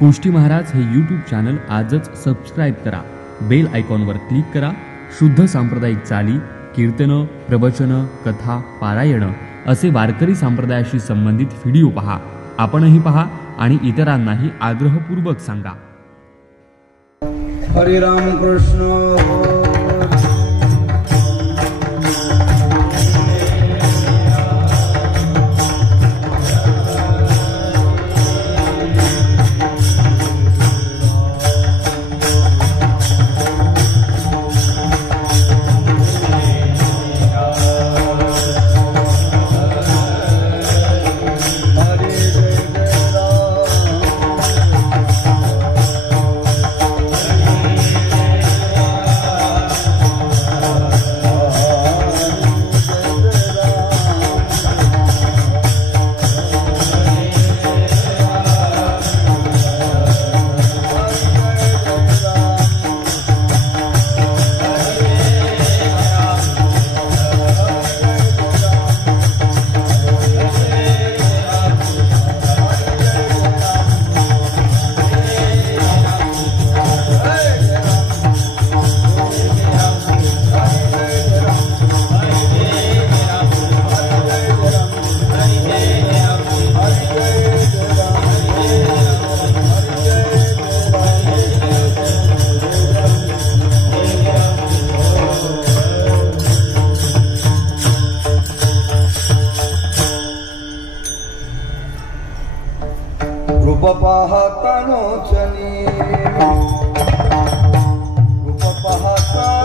कोष्टी महाराज हे YouTube channel आजच subscribe करा, बेल आयकॉनवर क्लिक करा. शुद्ध सांप्रदायिक चाली, कीर्तनं, प्रवचनं, कथा, पारायणं असे वारकरी संप्रदायाशी संबंधित व्हिडिओ पहा. आपणही पहा आणि इतरांनाही आग्रहपूर्वक सांगा. हरे राम कृष्ण. रूप पाहता लोचनी, रूप पाहता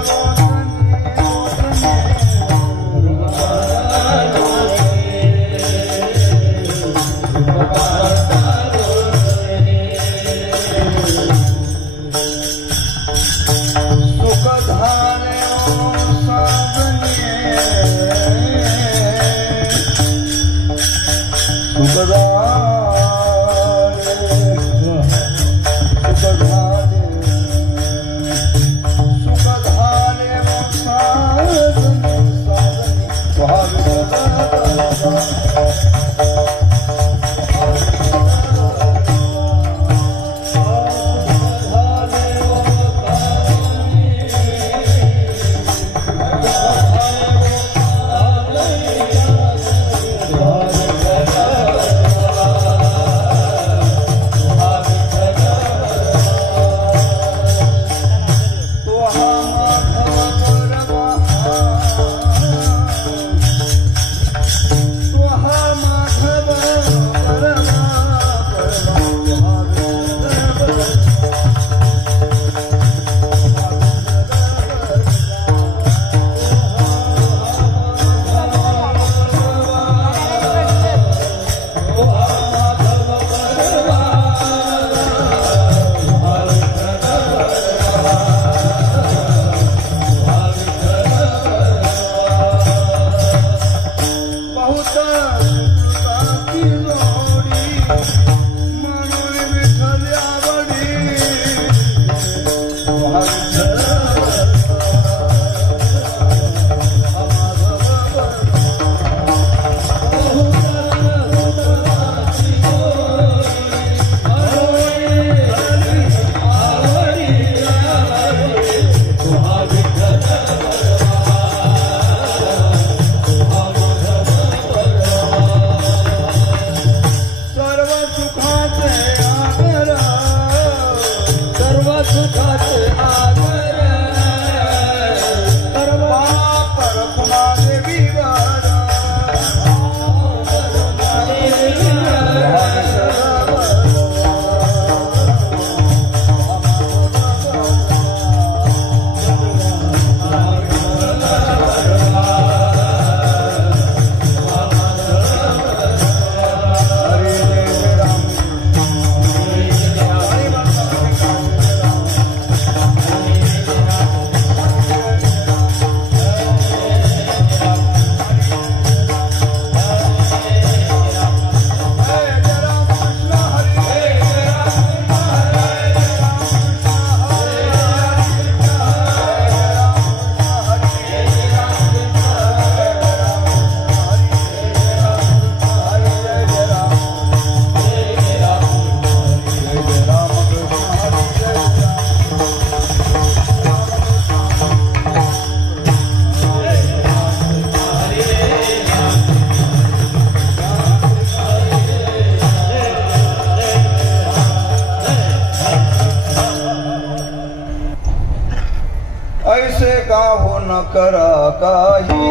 पाहू न करा काही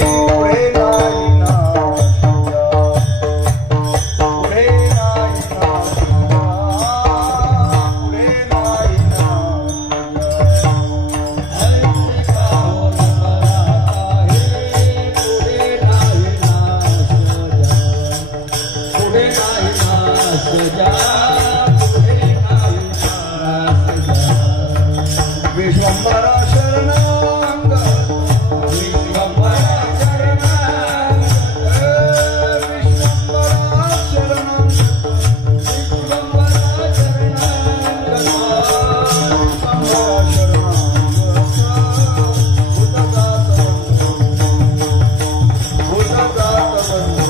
पुढे नाही नाश पुढे नाही नाश पुढे नाही नाश विश्वंभरा शरणांग विश्वंभरा शरणांग विश्वंभरा शरणांग विश्वंभरा शरणांग विश्वंभरा शरणांग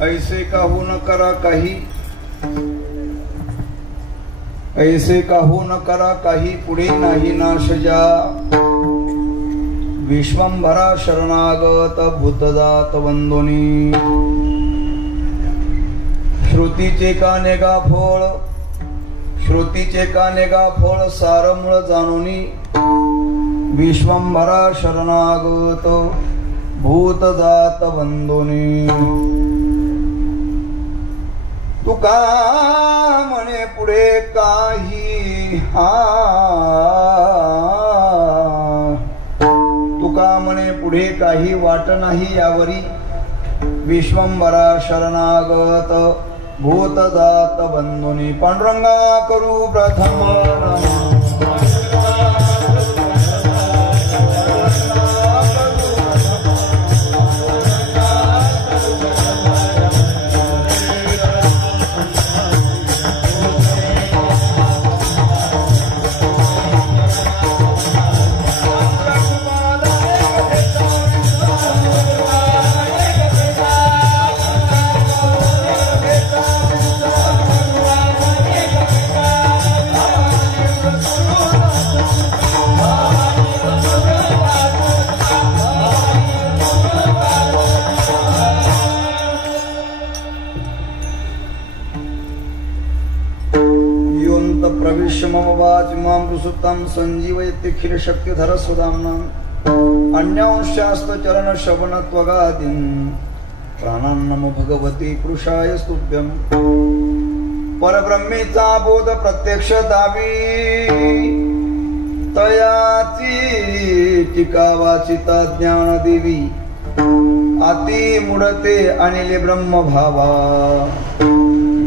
ऐसे काहू न करा काही, ऐसे काहू न करा काही, पुढे नाही नाश जा. विश्वंभरा शरणागत भूतदात वंदोनी. श्रुतीचे काने गाफोळ, श्रुतीचे काने गाफोळ, सारमूळ जाणुनी. विश्वंभरा शरणागत भूतदात वंदोनी. तुका म्हणे पुढे काही, तुका म्हणे पुढे काही, वाट नाही यावरी. विश्वंभरा शरणागत भूतदात बंधुनी. पांडुरंगा करू प्रथम नमः. प्रविश्य मम वाचमामृसुतं संजीवयत्यखिल शक्तिधर सुदाम्नां. अन्यांशास्त चरण श्रवण त्वगादीन् प्राणान् नमो भगवती पुरुषाय स्तुभ्यं. परब्रह्मेचा बोध प्रत्यक्ष दावी, तयाची टीका वाचिता ज्ञान देवी. अति मुडते अनिले ब्रह्म भावा.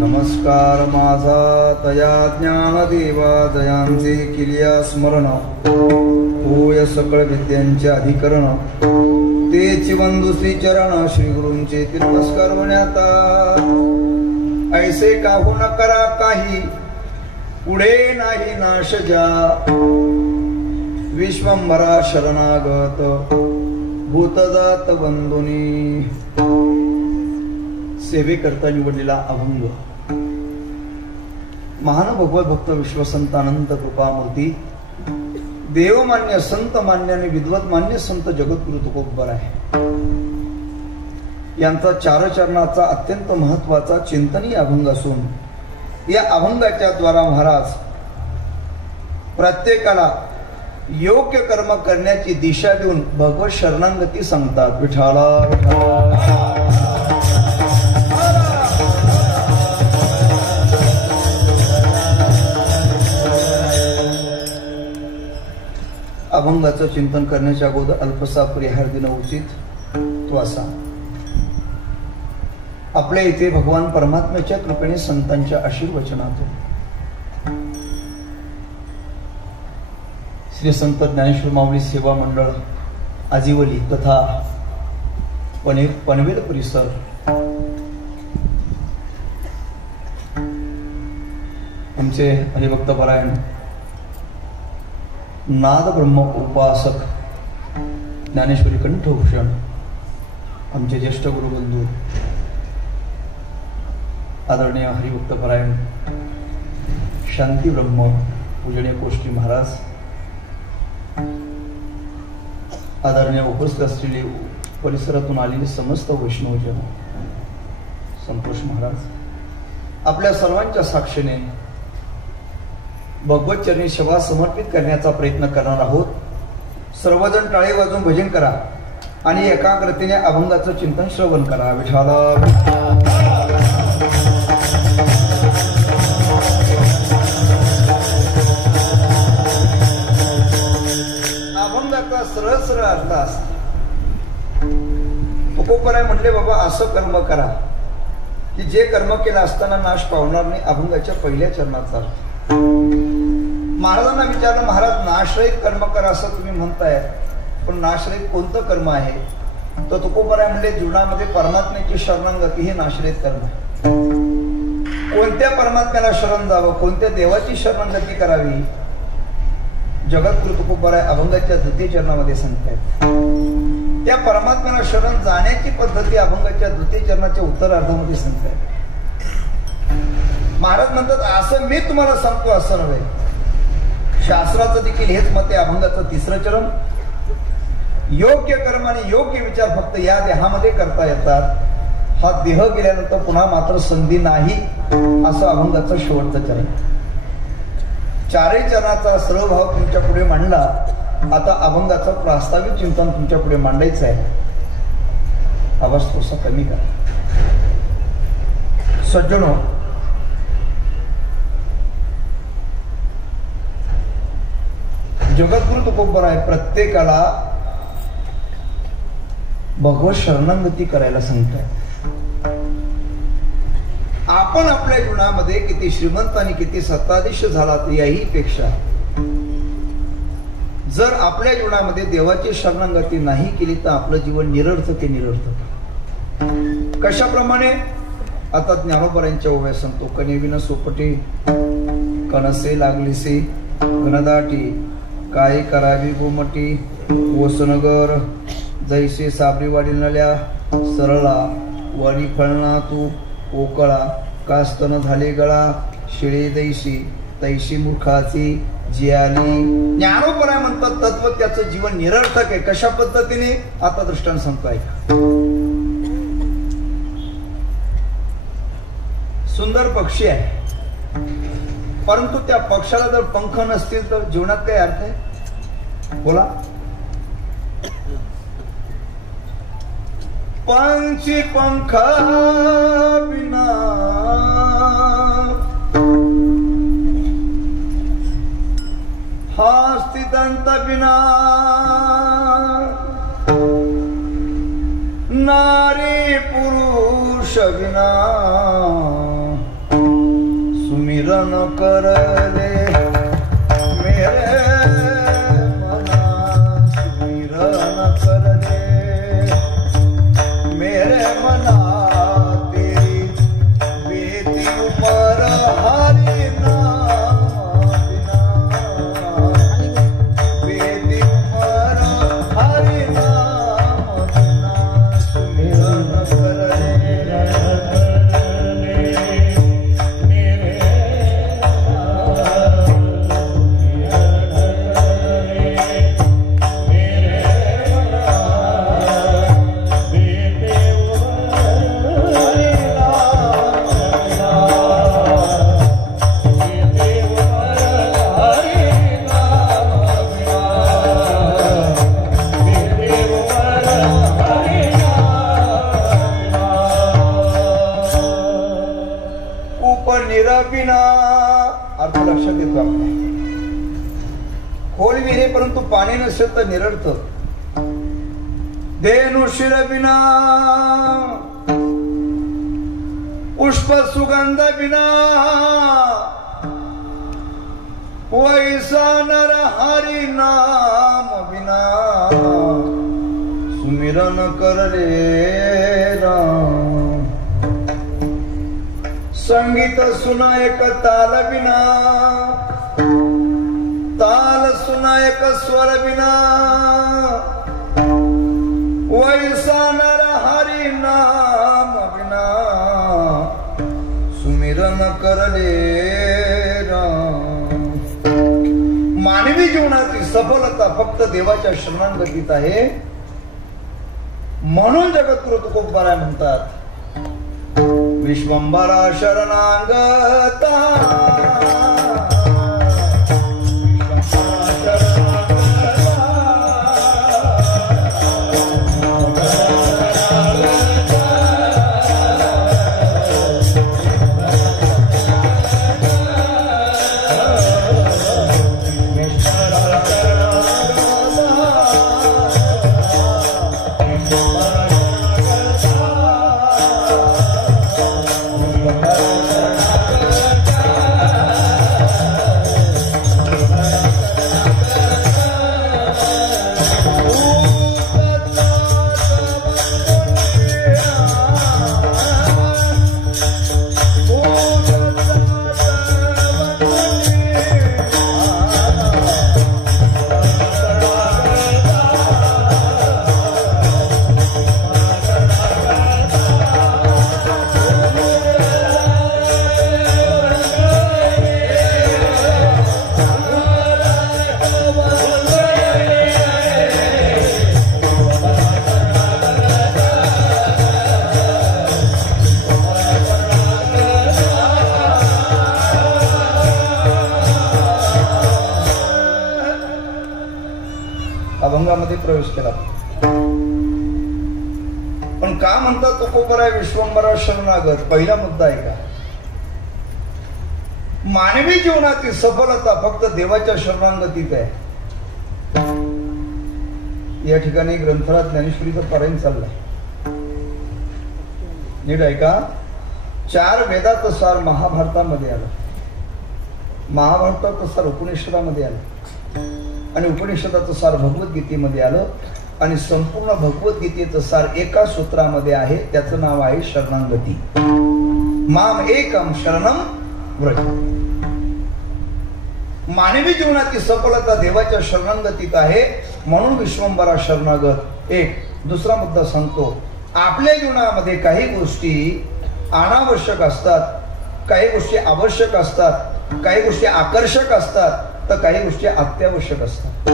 नमस्कार माझा तया ज्ञान देवा. जयांचे किलिया स्मरण, होय सकळ विद्यांचे अधिकरण. तेची वंदू श्री चरण, श्री गुरूंचे नमस्कार म्हणता. ऐसे काहू न करा काही, पुढे नाही नाश जा. विश्वंभरा शरणागत भूतदात बंधुनी. सेवेकरता निवडलेला अभंग महान भगवत भक्त विश्वसंतानंत कृपामूर्ती देवमान्य संत मान्य आणि विद्वत मान्य संत जगद्गुरु तुकोबर आहे. यांचा चार चरणाचा अत्यंत महत्वाचा चिंतनीय अभंग असून या अभंगाच्या द्वारा महाराज प्रत्येकाला योग्य कर्म करण्याची दिशा देऊन भगवत शरणागती सांगतात. विठाला विठाला. अभंगाचं चिंतन करण्याच्या अगोदर अल्पसा परिहार देणं उचित. तो असा, आपल्या इथे भगवान परमात्म्याच्या कृपेने संतांच्या आशीर्वचनातून श्री संत ज्ञानेश्वर माऊली सेवा मंडळ आजिवली तथा पनवेल परिसर आमचे हरिभक्त परायण नाद ब्रह्म उपासक ज्ञानेश्वरी कंठभूषण आमचे ज्येष्ठ गुरुबंधू आदरणीय हरिभक्त परायण शांती ब्रह्म पूजनीय कोष्टी महाराज, आदरणीय उपस्थित असलेले परिसरातून आलेले समस्त वैष्णवजन, संतोष महाराज, आपल्या सर्वांच्या साक्षीने भगवत चरणी सेवा समर्पित करण्याचा प्रयत्न करणार आहोत. सर्वजण टाळे वाजवून भजन करा आणि एकाग्रतेने अभंगाचं चिंतन श्रवण करा. विठाला. अभंगाचा सरळ सरळ अर्थ असतो. तुकोबराय म्हटले, बाबा असं कर्म करा की जे कर्म केलं असताना नाश पावणार नाही. अभंगाच्या पहिल्या चरणाचा अर्थ. महाराजांना विचारलं, महाराज नाशरहित कर्म करा असं तुम्ही म्हणताय, पण नाशरहित कोणतं कर्म आहे? तर तुकोबराय म्हणले, जीवनामध्ये परमात्म्याची शरणागती हे नाशरहित कर्म आहे. कोणत्या परमात्म्याला शरण जावं, कोणत्या देवाची शरणागती करावी? जगद्गुरु तुकोबराय अभंगाच्या द्वितीय चरणामध्ये सांगतायत. त्या परमात्म्याला शरण जाण्याची पद्धती अभंगाच्या द्वितीय चरणाच्या उत्तरार्धामध्ये सांगताय. महाराज म्हणतात असं मी तुम्हाला सांगतो असं नव्हे. शास्त्राचं देखील हेच मत आहे. अभंगाचं तिसरं चरण, योग्य कर्म आणि योग्य विचार फक्त या देहामध्ये करता येतात. हा देह गेल्यानंतर पुन्हा मात्र संधी नाही असं अभंगाचं शेवटचं चरण. चारही चरणाचा सरळ भाव तुमच्या पुढे मांडला. आता अभंगाचं प्रास्ताविक चिंतन तुमच्या पुढे मांडायचं आहे. आवाज थोडासा कमी करा. सज्जनो, जगद्गुरु तुकोबराय प्रत्येकाला भगवत शरणागती करायला सांगताय. आपण आपल्या जीवनामध्ये किती श्रीमंत आणि किती सत्ताधीश झाला तर याही पेक्षा जर आपल्या जीवनामध्ये देवाची शरणागती नाही केली तर आपलं जीवन निरर्थक आहे. निरर्थक कशाप्रमाणे? आता ज्ञानोबरांच्या ओव्या सांगतो. कनिविन सोपटी कणसे लागलीसे घनदाटी काय करावी गोमटी वसनगर जैसे साबरीवाडी नल्या सरळा वणी फळना तू ओकळा कास्तन झाले गळा शिळे दैशी तैशी मूर्खाची जियाली. ज्ञानोबराय म्हणतात तत्व त्याचं जीवन निरर्थक आहे. कशा पद्धतीने? आता दृष्टांत सांगतो ऐका. सुंदर पक्षी आहे, परंतु त्या पक्षाला जर पंख नसतील तर जीवनात काय अर्थ आहे? बोला. पंछी पंख बिना हास्तिदंत बिना नारी पुरुष बिना सुमिरन करले मेरे मना सुमिरन करले मेरे मना तेरी बेटी उमर हरि नाम बिना बेटी उमर हरि नाम बिना सुमिरन करले बिना. अर्थ लक्षात येतो आपल्या. खोल विहीर परंतु पाणी नसेल तर निरर्थक. धेनु शिर बिना पुष्प सुगंध बिना वैसा नर हरि नाम बिना सुमिरन करले राम. संगीत सुना एक ताल बिना ताल सुना एक स्वर बिना वैसा नर हरि नाम बिना सुमिरन करले राम. मानवी जीवनाची सफलता फक्त देवाच्या शरणागतीत आहे. म्हणून जगद्गुरु तुकोबराय म्हणतात विश्वंभरा शरणागता प्रवेश केला. पण का म्हणतात तुकोबराय विश्वंभरा शरणागत? पहिला मुद्दा आहे का, मानवी जीवनातील सफलता फक्त देवाच्या शरणागतीत आहे. या ठिकाणी ग्रंथराज ज्ञानेश्वरीचं पारायण चाललंय. नीट ऐका. 4 वेदात सार महाभारतामध्ये आलं, महाभारतात सार उपनिषदामध्ये आलं आणि उपनिषदाचं सार भगवद्गीतेमध्ये आलं आणि संपूर्ण भगवद्गीतेचं सार एका सूत्रामध्ये आहे. त्याचं नाव आहे शरणागती. माम एकम शरणम व्रज. मानवी जीवनाची सफलता देवाच्या शरणागतीत आहे, म्हणून विश्वंभरा शरणागत. एक. दुसरा मुद्दा सांगतो, आपल्या जीवनामध्ये काही गोष्टी अनावश्यक असतात, काही गोष्टी आवश्यक असतात, काही गोष्टी आकर्षक असतात, तर काही गोष्टी अत्यावश्यक असतात.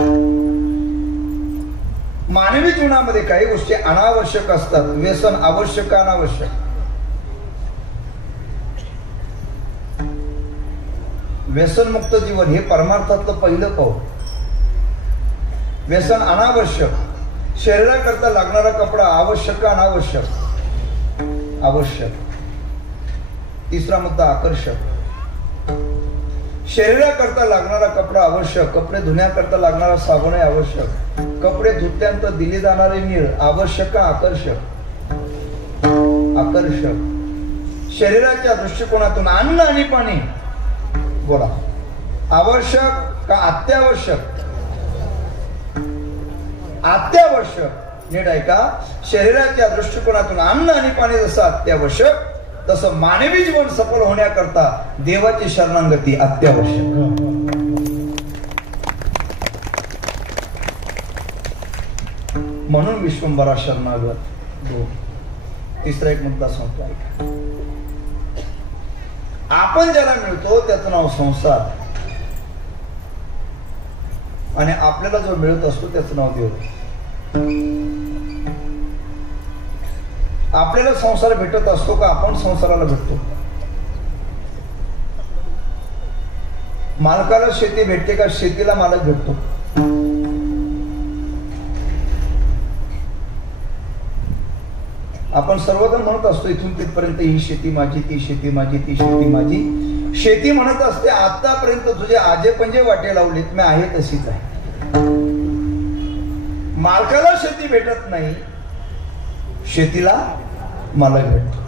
मानवी जीवनामध्ये काही गोष्टी अनावश्यक असतात. व्यसन आवश्यक अनावश्यक? व्यसनमुक्त जीवन हे परमार्थातलं पहिलं पाऊल. व्यसन अनावश्यक. शरीराकरता लागणारा कपडा आवश्यक का अनावश्यक? आवश्यक. तिसरा मुद्दा आकर्षक. शरीराकरता लागणारा कपडा आवश्यक, कपडे धुण्याकरता लागणारा साबण आहे आवश्यक, कपडे धुतल्यानंतर दिली जाणारी नीळ आवश्यक का आकर्षक? आकर्षक. शरीराच्या दृष्टिकोनातून अन्न आणि पाणी बोला, आवश्यक का अत्यावश्यक? अत्यावश्यक. नीट ऐका. शरीराच्या दृष्टिकोनातून अन्न आणि पाणी जसं अत्यावश्यक, तसं मानवी जीवन सफल होण्याकरता देवाची शरणागती अत्यावश्यक. म्हणून विश्वंभरा शरणागत. 2. तिसरा एक मुद्दा सांगतो ऐका. आपण ज्याला मिळतो त्याचं नाव संसार आणि आपल्याला जो मिळत असतो त्याचं नाव देव. आपल्याला संसार भेटत असतो का आपण संसाराला भेटतो? मालकाला शेती भेटते का शेतीला मालक भेटतो? आपण सर्वजण म्हणत असतो इथून तिथपर्यंत ही शेती माझी, ती शेती माझी, ती शेती माझी. शेती म्हणत असते आतापर्यंत तुझे आजे पंजे वाटे लावलेत, मी आहे तशीच आहे. मालकाला शेती भेटत नाही, शेतीला मालक भेटतो.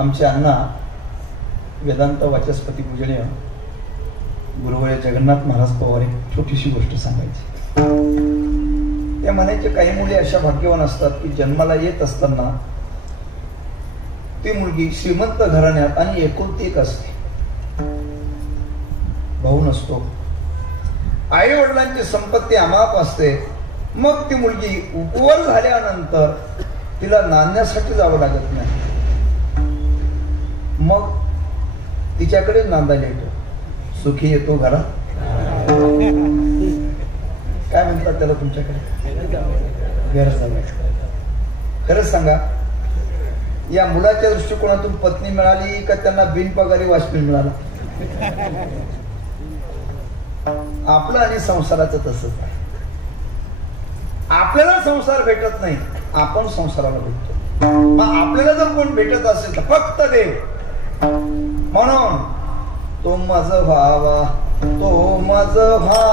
आमचे अण्णा वेदांत वाचस्पती पूजनीय गुरुवर्य जगन्नाथ महाराज पवार एक छोटीशी गोष्ट सांगायची. ते म्हणायचे काही मुली अशा भाग्यवान असतात की जन्माला येत असताना ती मुलगी श्रीमंत घराण्यात आणि एकुलती एक असते, भाऊ नसतो, आई वडिलांची संपत्ती अमाप असते. मग ती मुलगी उपवर झाल्यानंतर तिला नांदण्यासाठी जावं लागत नाही, मग तिच्याकडे नांदायला येतो. सुखी येतो घरात. काय म्हणतात त्याला तुमच्याकडे? घर झालं. खरंच सांगा, या मुलाच्या दृष्टिकोनातून पत्नी मिळाली का त्यांना बिनपगारी वाचपी मिळाला? आपलं आणि संसाराचं तसंच आहे. आपल्याला संसार भेटत नाही, आपण संसाराला भेटतो. मग आपल्याला जर कोण भेटत असेल तर फक्त देव. म्हणून तो माझ भावा, तो माझ भावा,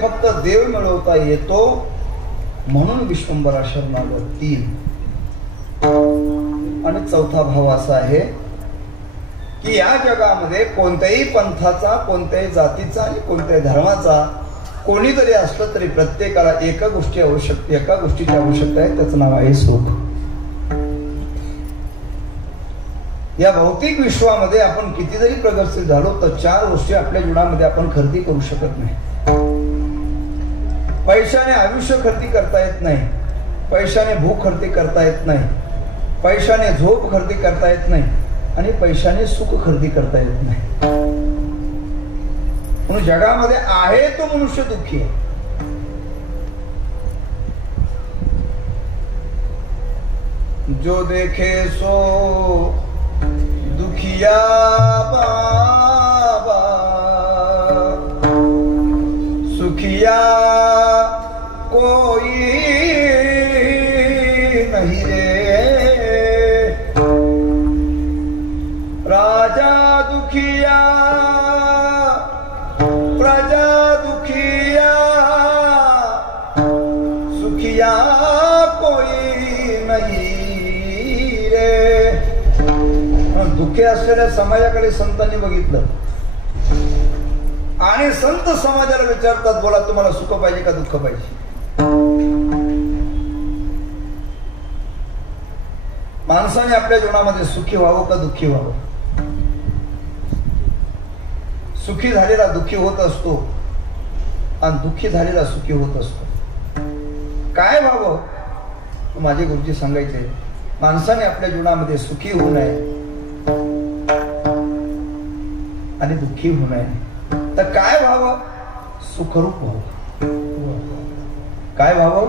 फक्त देव मिळवता येतो, म्हणून विश्वंभरा शरणागत 3. आणि चौथा भाव असा आहे की या जगामध्ये कोणत्याही पंथाचा, कोणत्याही जातीचा आणि कोणत्याही धर्माचा कोणी जरी असलं तरी प्रत्येकाला एका गोष्टीची आवश्यकता आहे, त्याचं नाव आहे सुख. या भौतिक विश्वामध्ये आपण किती जरी प्रगतशील झालो तर 4 गोष्टी आपल्या जीवनामध्ये आपण खरेदी करू शकत नाही. पैशाने आयुष्य खरेदी करता येत नाही, पैशाने भूक खरेदी करता येत नाही, पैशाने झोप खरेदी करता येत नाही, आणि पैशाने सुख खरेदी करता येत नाही. म्हणून जगामध्ये आहे तो मनुष्य दुःखी आहे. जो देखे सो दुखिया बाबा, सुखिया कोई नहीं रे. राजा दुखिया प्रजा दुखिया, सुखिया कोई नहीं रे. दुःखी असलेल्या समाजाकडे संतांनी बघितलं आणि संत समाजाला विचारतात, बोला तुम्हाला सुख पाहिजे का दुःख पाहिजे? माणसाने आपल्या जीवनामध्ये सुखी व्हावं का दुःखी व्हावं? सुखी झालेला दुःखी होत असतो आणि दुःखी झालेला सुखी होत असतो. काय व्हावं? माझे गुरुजी सांगायचे, माणसाने आपल्या जीवनामध्ये सुखी होऊ नये आणि दुःखी होऊ नये तर काय व्हावं? सुखरूप व्हावं. काय व्हावं?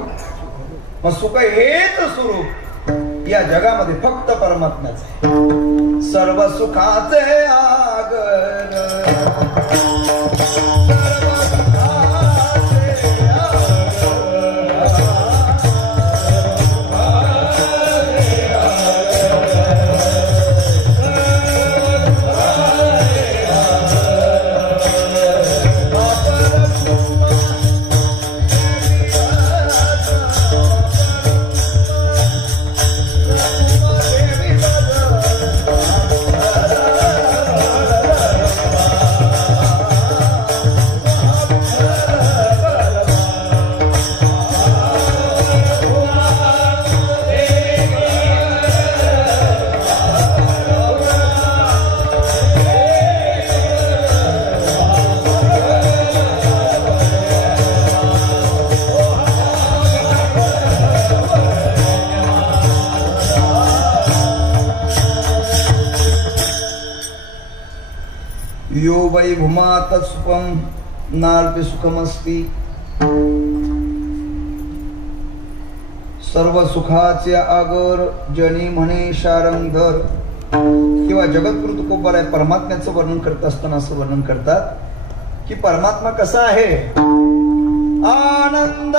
मग सुख हेच स्वरूप या जगामध्ये फक्त परमात्म्याच आहे. सर्व सुखाचे आगर, यो वै भूमा तत्सुखम नाल्पे सुखमस्ति. सर्व सुखाचे आगर जनी म्हणे शारंगधर. किंवा जगद्गुरु तुकोबाराय परमात्म्याचं वर्णन करत असताना असं वर्णन करतात की परमात्मा कसा आहे? आनंद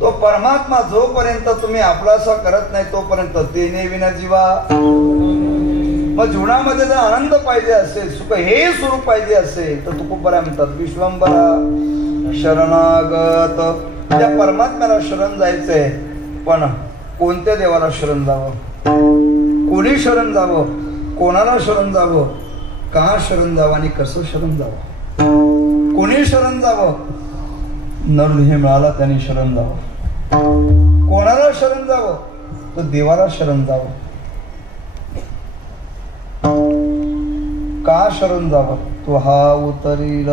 तो परमात्मा जोपर्यंत तुम्ही आपलासा करत नाही तोपर्यंत तेने विना जीवा. मग जीवनामध्ये जर आनंद पाहिजे असेल, सुख हे स्वरूप पाहिजे असेल तर तुकोबरा म्हणतात विश्वंभरा शरणागत. त्या परमात्म्याला शरण जायचंय, पण कोणत्या देवाला शरण जावं? कोणी शरण जावं, कोणाला शरण जावं, का शरण जावं आणि कसं शरण जावं. कोणी शरण जावं, नरदेह मिळाला त्याने शरण जावं. कोणाला शरण जावं, तो देवाला शरण जावं. का शरण जावं, तो हा उतरील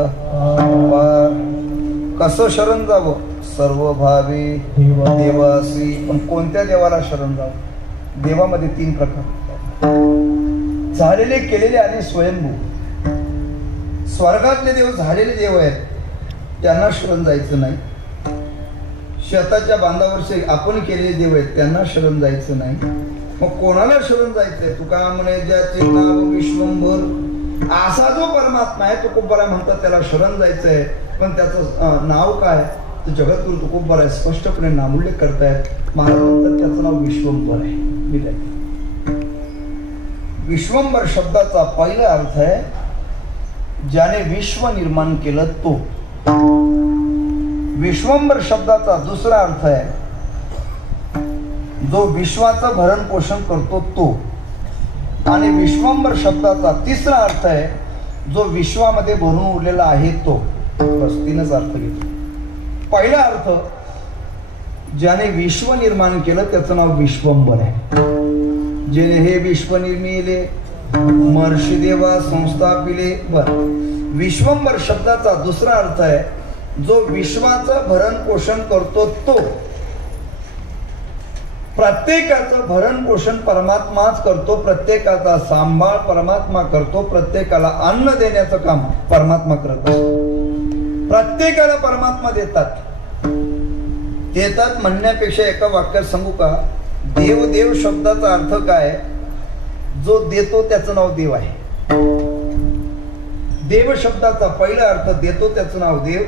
पार. कसं शरण जावं, सर्व भावी देवासी. पण कोणत्या देवाला शरण जावं. देवामध्ये 3 प्रकार, झालेले, केलेले आणि स्वयंभू. स्वर्गातले देव झालेले देव आहेत, त्यांना शरण जायचं नाही. शेताच्या बांधावरचे आपण केलेले देव आहेत, त्यांना शरण जायचं नाही. मग कोणाला शरण जायचंय. तुका म्हणे ज्याचे नाव विश्वंभर, असा जो परमात्मा आहे तुकोबरा म्हणतात त्याला शरण जायचंय. पण त्याचं नाव काय, तर जगद्गुरु तुकोबरा स्पष्टपणे नामोल्लेख करतायत. महाराज म्हणतात त्याचं नाव विश्वंभर आहे. विश्वंभर शब्दाचा पहिला अर्थ आहे ज्याने विश्व निर्माण केलं तो. विश्वंभर शब्दाचा दुसरा अर्थ आहे जो विश्वाचं भरण पोषण करतो तो. आणि विश्वंभर शब्दाचा तिसरा अर्थ आहे जो विश्वामध्ये भरून उरलेला आहे तो. बस 3च अर्थ घेतो. पहिला अर्थ ज्याने विश्व निर्माण केलं त्याचं नाव विश्वंभर आहे. जेने हे विश्व निर्मिले महर्षी देवा संस्थापिले. बर, विश्वंभर शब्दाचा दुसरा अर्थ आहे जो विश्वाचं भरण पोषण करतो तो. प्रत्येकाचं भरण पोषण परमात्माच करतो. प्रत्येकाचा सांभाळ परमात्मा करतो. प्रत्येकाला अन्न देण्याचं काम परमात्मा करत असतो. प्रत्येकाला परमात्मा देतात म्हणण्यापेक्षा एका वाक्यात सांगू का, देव देव शब्दाचा अर्थ काय, जो देतो त्याचं नाव देव आहे. देव शब्दाचा पहिला अर्थ देतो त्याचं नाव देव.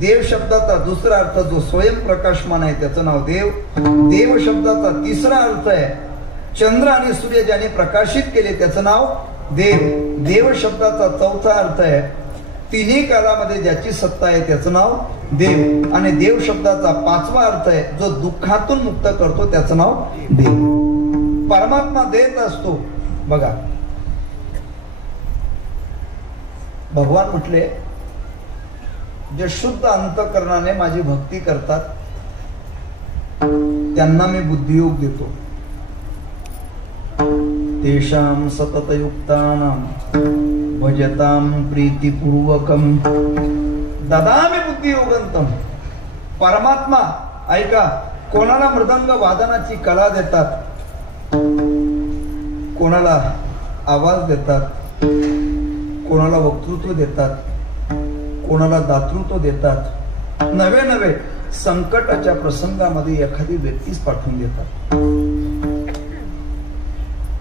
देव शब्दाचा दुसरा अर्थ जो स्वयंप्रकाशमान आहे त्याचं नाव देव. देव शब्दाचा तिसरा अर्थ आहे चंद्र आणि सूर्य ज्याने प्रकाशित केले त्याचं नाव देव. देव शब्दाचा चौथा अर्थ आहे तिन्ही कालामध्ये ज्याची सत्ता आहे त्याचं नाव देव. आणि देव शब्दाचा 5वा अर्थ आहे जो दुःखातून मुक्त करतो त्याचं नाव देव. परमात्मा देत असतो. बघा, भगवान म्हटले जे शुद्ध अंतःकरणाने माझी भक्ती करतात त्यांना मी बुद्धियोग देतो. तेषां सततयुक्तानां भजतां प्रीतिपूर्वकं ददामि बुद्धियोगंतम. परमात्मा ऐका, कोणाला मृदंग वादनाची कला देतात, कोणाला आवाज देतात, कोणाला वक्तृत्व देतात, कोणाला दातृत्व देतात. नवे नवे संकटाच्या प्रसंगामध्ये एखादी व्यक्तीच पाठवून देतात.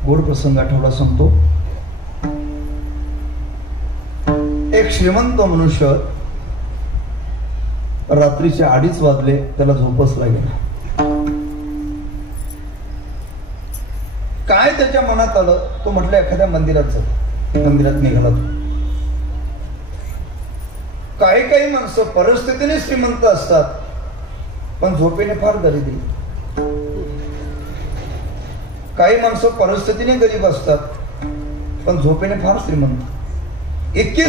गोड प्रसंग आठवडा सांगतो. एक श्रीमंत मनुष्य रात्रीचे 2:30 वाजले, त्याला झोपच लागेल. काय त्याच्या मनात आलं, तो म्हटलं एखाद्या मंदिरात जाऊ. मंदिरात निघाला तो. काही काही माणसं परिस्थितीने श्रीमंत असतात पण झोपेने फार दरिद्री. काही माणसं परिस्थितीने गरीब असतात पण झोपेने फार श्रीमंत. इतके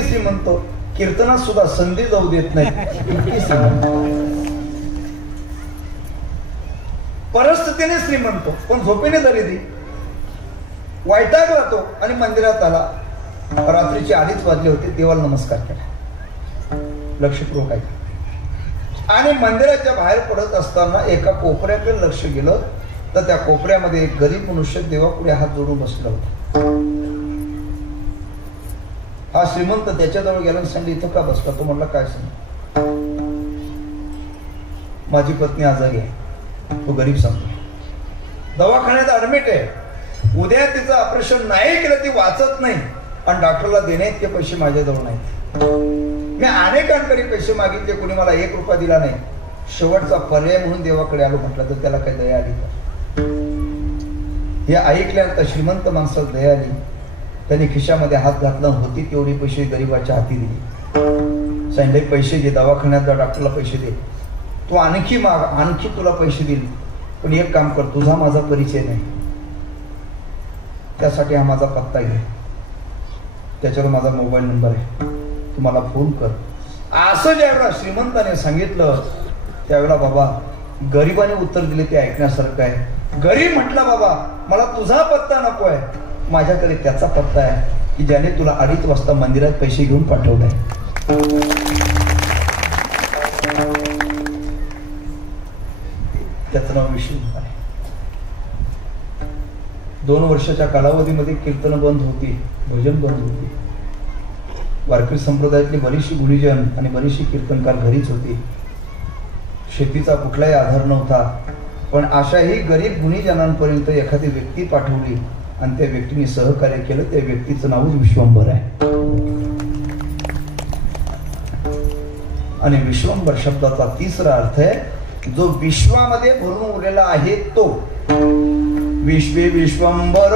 श्रीमंत कीर्तनात सुद्धा संधी जाऊ देत नाही. इतके श्रीमंत, परिस्थितीने श्रीमंत पण झोपेने दरिद्री. वैतागला तो आणि मंदिरात आला. रात्रीचे 2:30 वाजले होते. देवाला नमस्कार केला लक्षपूर्वक ऐका. आणि मंदिराच्या बाहेर पडत असताना एका कोपऱ्याकडे लक्ष गेलं तर त्या कोपऱ्यामध्ये एक गरीब मनुष्य देवापुढे हात जोडून बसला होता. हा श्रीमंत त्याच्याजवळ गेला आणि सांगितलं इथं का बसला. तो म्हणला काय सांग. माझी पत्नी आजारी आहे. तो गरीब सांगतो दवाखान्यात ऍडमिट आहे. उद्या तिचं ऑपरेशन नाही केलं ती वाचत नाही आणि डॉक्टरला देणे इतके पैसे माझ्याजवळ नाहीत. मी अनेकांकडे पैसे मागितले, कोणी मला 1 रुपया दिला नाही. शेवटचा पर्याय म्हणून देवाकडे आलो. म्हटलं तर त्याला काही दया आली का. हे ऐकल्यानंतर श्रीमंत माणसाला दया आली. त्यांनी खिशामध्ये हात घातला. होती तेवढी पैसे गरीबाच्या हाती दिली. सांगितले पैसे घे, दवाखान्यात जा, डॉक्टरला पैसे दे. तू आणखी माग, आणखी तुला पैसे देईल. पण एक काम कर, तुझा माझा परिचय नाही, त्यासाठी हा माझा पत्ता घे, त्याच्यावर माझा मोबाईल नंबर आहे, तुम्हाला फोन कर. असं ज्यावेळेला श्रीमंताने सांगितलं त्यावेळेला बाबा गरीबाने उत्तर दिले ते ऐकण्यासारखं आहे. गरीब म्हटला बाबा मला तुझा पत्ता नको आहे, माझ्याकडे त्याचा पत्ता आहे की ज्याने तुला 2:30 वाजता मंदिरात पैसे घेऊन पाठवलाय. त्याचं नाव विष्णू आहे. 2 वर्षाच्या कालावधीमध्ये कीर्तन बंद होती, भजन बंद होती. वारकरी संप्रदायातली बरीचशी गुणीजन आणि बरीचशी कीर्तनकार घरीच होती. शेतीचा कुठलाही आधार नव्हता, पण अशाही गरीब गुणीजनांपर्यंत एखादी व्यक्ती पाठवली आणि त्या व्यक्तीने सहकार्य केलं. त्या व्यक्तीचं नावच विश्वंभर आहे. आणि विश्वंभर शब्दाचा तिसरा अर्थ आहे जो विश्वामध्ये भरून उरलेला आहे तो. विश्वे विश्वंभर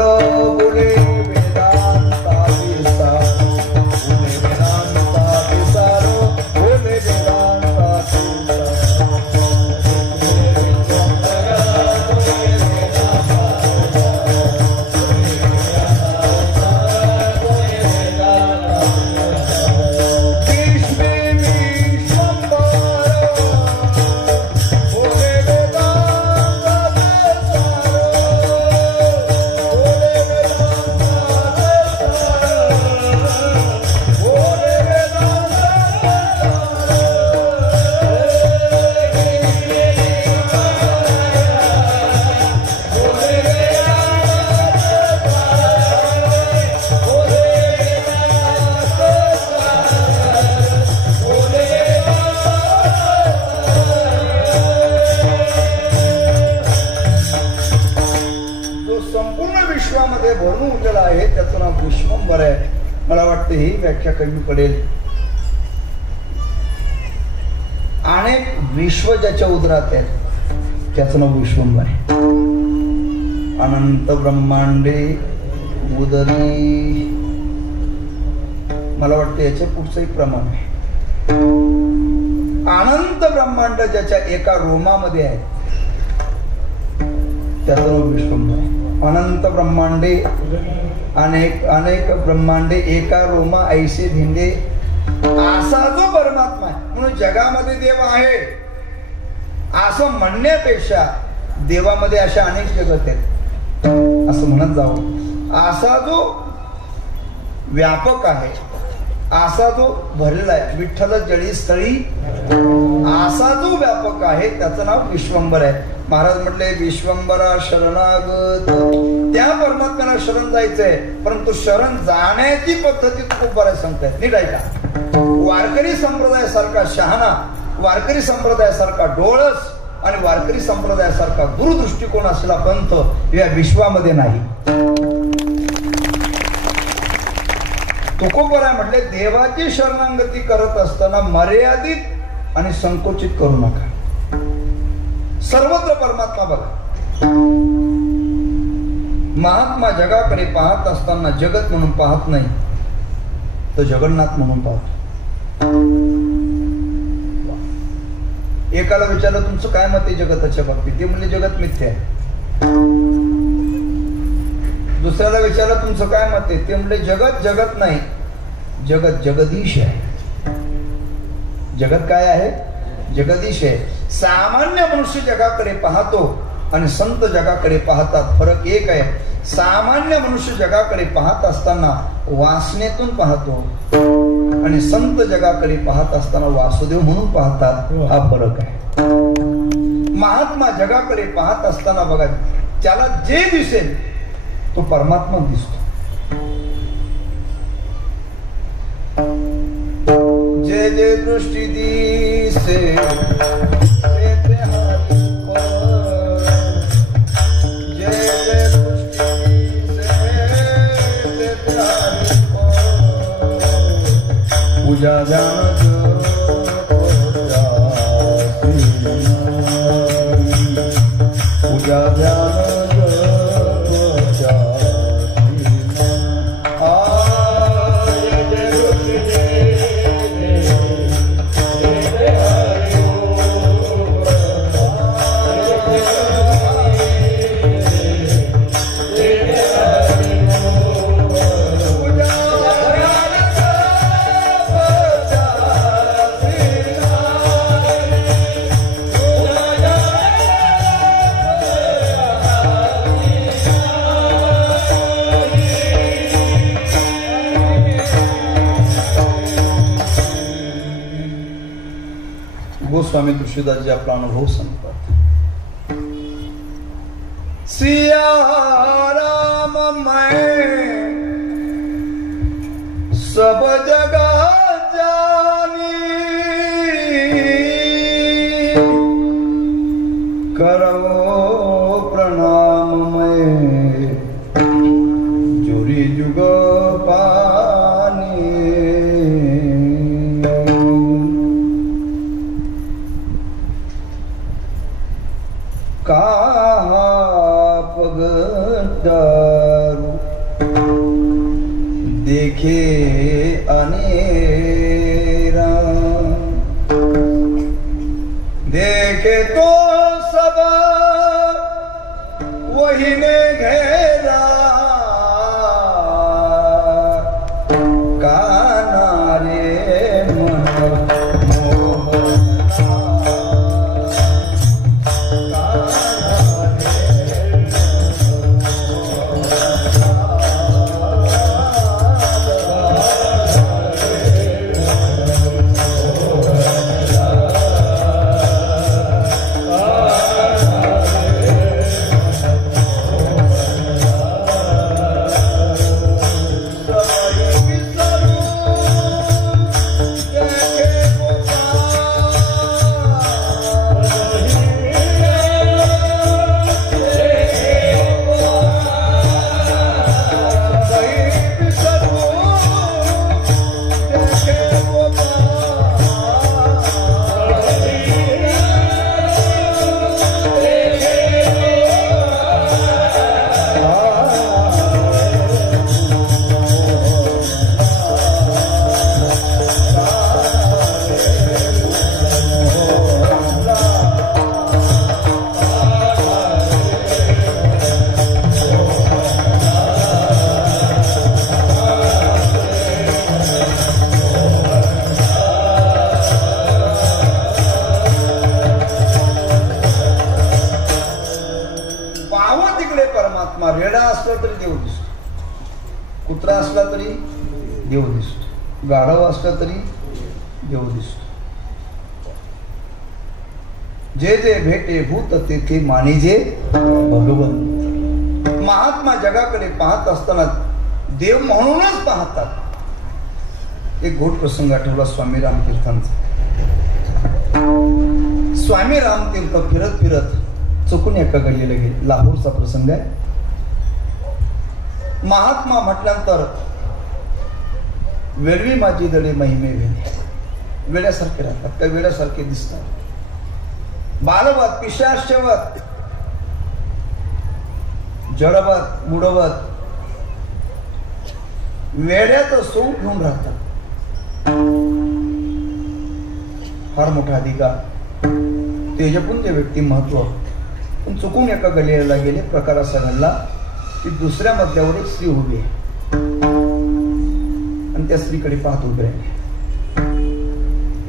बोले वेदांता विसार, बोले वेदांता विसार, बोले वेदांता भरून उरलेला आहे त्याचं नाव विश्वंभर आहे. मला वाटतं ही व्याख्या कमी पडेल. अनेक विश्व ज्याच्या उदरात आहेत त्याचं नाव विश्वंभर आहे. अनंत ब्रह्मांडे उदरी, मला वाटतं याच्या पुढचं एक प्रमाण आहे. अनंत ब्रह्मांड ज्याच्या एका रोमामध्ये आहे त्याचं नाव विश्वंभर आहे. अनंत ब्रह्मांडे अनेक अनेक ब्रह्मांडे एका रोमा ऐसे धिंडे, असा जो परमात्मा आहे. म्हणून जगामध्ये देव आहे असं म्हणण्यापेक्षा देवामध्ये अशा अनेक जगत आहेत असं म्हणत जावं. असा जो व्यापक आहे, असा जो भरलेला आहे, विठ्ठल जळी स्थळी असा जो व्यापक आहे त्याचं नाव विश्वंभर आहे. महाराज म्हटले विश्वंभरा शरणागत, त्या परमात्म्याला शरण जायचंय, परंतु शरण जाण्याची पद्धती खूप बऱ्याच सांगतायत. नीट ऐका. वारकरी संप्रदायासारखा शहाणा, वारकरी संप्रदायासारखा डोळस आणि वारकरी संप्रदायासारखा दूरदृष्टिकोन असलेला पंथ या विश्वामध्ये नाही. तुकोबराय म्हटले देवाची शरणागती करत असताना मर्यादित आणि संकोचित करू नका. सर्वत्र परमात्मा बघा. महात्मा जगाकडे पाहत असताना जगत म्हणून पाहत नाही, तो जगन्नाथ म्हणून पाहतो. एकाला विचारलं तुमचं काय मत आहे जगताच्या बाबतीत, ते म्हणले जगत मिथ्या आहे. दुसऱ्याला विचारलं तुमचं काय मत आहे, ते म्हणले जगत जगत नाही, जगत जगदीश आहे. जगत काय आहे? जगदीश आहे. सामान्य मनुष्य जगाकडे पाहतो आणि संत जगाकडे पाहतात. फरक एक आहे, सामान्य मनुष्य जगाकडे पाहत असताना वासनेतून पाहतो आणि संत जगाकडे पाहत असताना वासुदेव म्हणून पाहतात. हा फरक आहे. महात्मा जगाकडे पाहत असताना बघा त्याला जे दिसेल तो परमात्मा दिसतो. जे जे दृष्टी दिसे ते हरी पर, जे जे दृष्टी दिसे ते हरी पर, पूजा ध्यान पूजा ध्यान Oh गोस्वामी तुळशीदासजी आपला अनुभव सांगतात. सिया राम मैं सब जगह जानी, करो प्रणाम मैं जुरी जुग पानी. कहा पगडारू देखे अनेरा, देखे तो सब वही ने घेरा, काना रे मन परमात्मा. रेडा असला तरी देव दिसतो, कुत्रा असला तरी देव दिसतो, गाढव असला तरी देव दिसतो. जे जे भेटे भूत तेथे मानिजे भगवंत. महात्मा जगाकडे पाहत असताना देव म्हणूनच पाहतात. एक गोट प्रसंग आठवला स्वामी रामतीर्थांचा. स्वामी रामतीर्थ फिरत फिरत चुकून एका गल्लीला गेले. लाहोरचा प्रसंग आहे. महात्मा म्हटल्यानंतर वेळवी माझी दडे महिमे वेणे, वेड्यासारखे राहतात, काही वेड्यासारखे दिसतात. बालवत पिशाचवत जडवत बुडवत वेड्यात सोंग घेऊन राहतात. फार मोठा अधिकार, तेजपुंज व्यक्तिमत्व. पण चुकून एका गल्लीला गेले. प्रकार असा घडला की दुसऱ्या मजल्यावर एक स्त्री उभी आहे आणि त्या स्त्रीकडे पाहत उभे राहिले.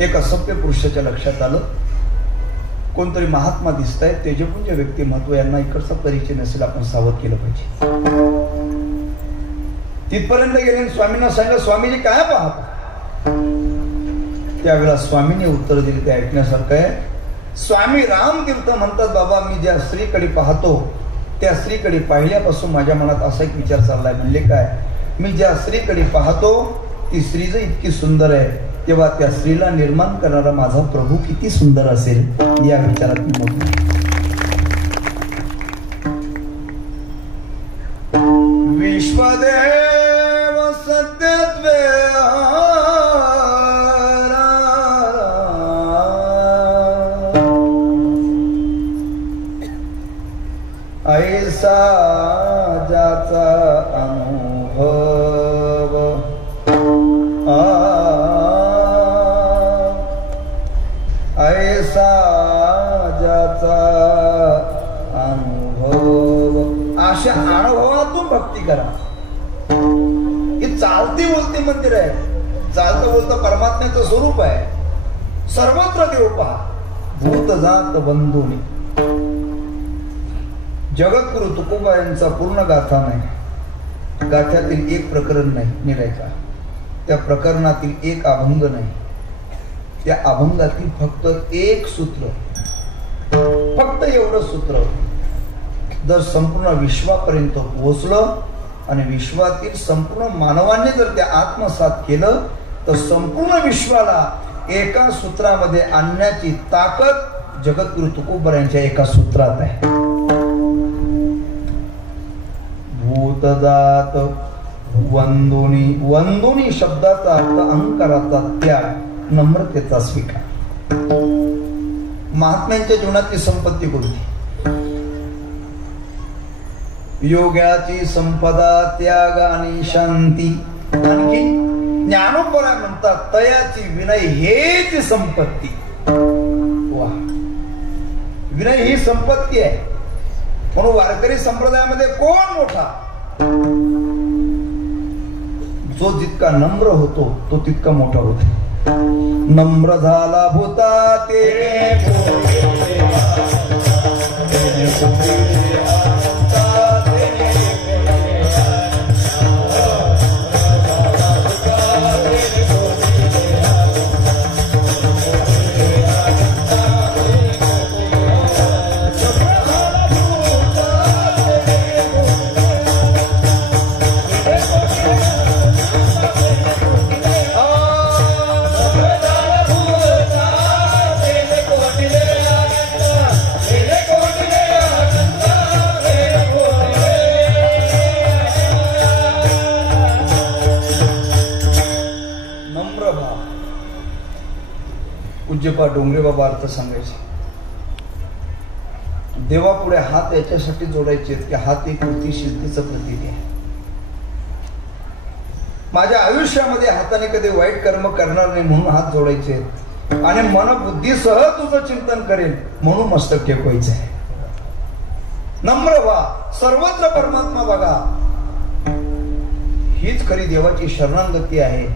एक असभ्य पुरुषाच्या लक्षात आलं, कोणतरी महात्मा दिसत आहे, तेजपुंज व्यक्तिमत्व, यांना इकडचा परिचय नसेल, आपण सावध केलं पाहिजे. तिथपर्यंत गेले. स्वामींना सांगितलं, स्वामीजी काय पाहता? त्यावेळेला स्वामींनी उत्तर दिले, ते ऐकण्यासारखं आहे. स्वामी रामतीर्थ म्हणतात, बाबा मी ज्या स्त्रीकडे पाहतो त्या स्त्रीकडे पाहिल्यापासून माझ्या मनात असा एक विचार चाललाय. म्हणले काय? मी ज्या स्त्रीकडे पाहतो ती स्त्री जर इतकी सुंदर आहे, तेव्हा त्या स्त्रीला निर्माण करणारा माझा प्रभू किती सुंदर असेल, या विचारात मी मोठा. विश्वदेव सत्यत्वे ऐसा ज्याचा अनुभव ऐसा ज्याचा अनुभव. अशा अनुभवातून भक्ती करा. ही चालती बोलती मंदिर आहे. चालतं बोलतं परमात्म्याचं स्वरूप आहे. सर्वत्र देव पहा. भूत जात बंधुनी. जगद्गुरु तुकोबा यांचा पूर्ण गाथा नाही. गाथ्यातील एक प्रकरण नाही निरायचा. त्या प्रकरणातील एक अभंग नाही. त्या अभंगातील फक्त एक सूत्र, फक्त एवढं सूत्र जर संपूर्ण विश्वापर्यंत पोहोचलं आणि विश्वातील संपूर्ण मानवांनी जर ते आत्मसात केलं तर संपूर्ण विश्वाला एका सूत्रामध्ये आणण्याची ताकद जगद्गुरु तुकोबर यांच्या एका सूत्रात आहे. भूतदात वंदोनी, वंदोनी शब्दाचा अर्थ अहंकाराचा त्याग, नम्रतेचा स्वीकार. महात्म्यांच्या जीवनातली संपत्ती कोणती? योगाची संपदा, त्याग आणि शांती. आणखी ज्ञानोबराय म्हणतात तयाची विनय हेच संपत्ती. वा, विनय ही संपत्ती आहे. म्हणून वारकरी संप्रदायामध्ये कोण मोठा? जो जितका नम्र होतो तो तितका मोठा होतो. नम्र झाला भूता ते पूज्यपा डोंगरे बाबा अर्थ सांगायचे. देवापुढे हात याच्यासाठी जोडायचे की हात एक कृती सिद्धीचं प्रतीक आहे. माझ्या आयुष्यामध्ये हाताने कधी वाईट कर्म करणार नाही म्हणून हात जोडायचे आणि मन बुद्धीसह तुझं चिंतन करेल म्हणून मस्तक टेकवायचं आहे. नम्र व्हा, सर्वत्र परमात्मा बघा. हीच खरी देवाची शरणागती आहे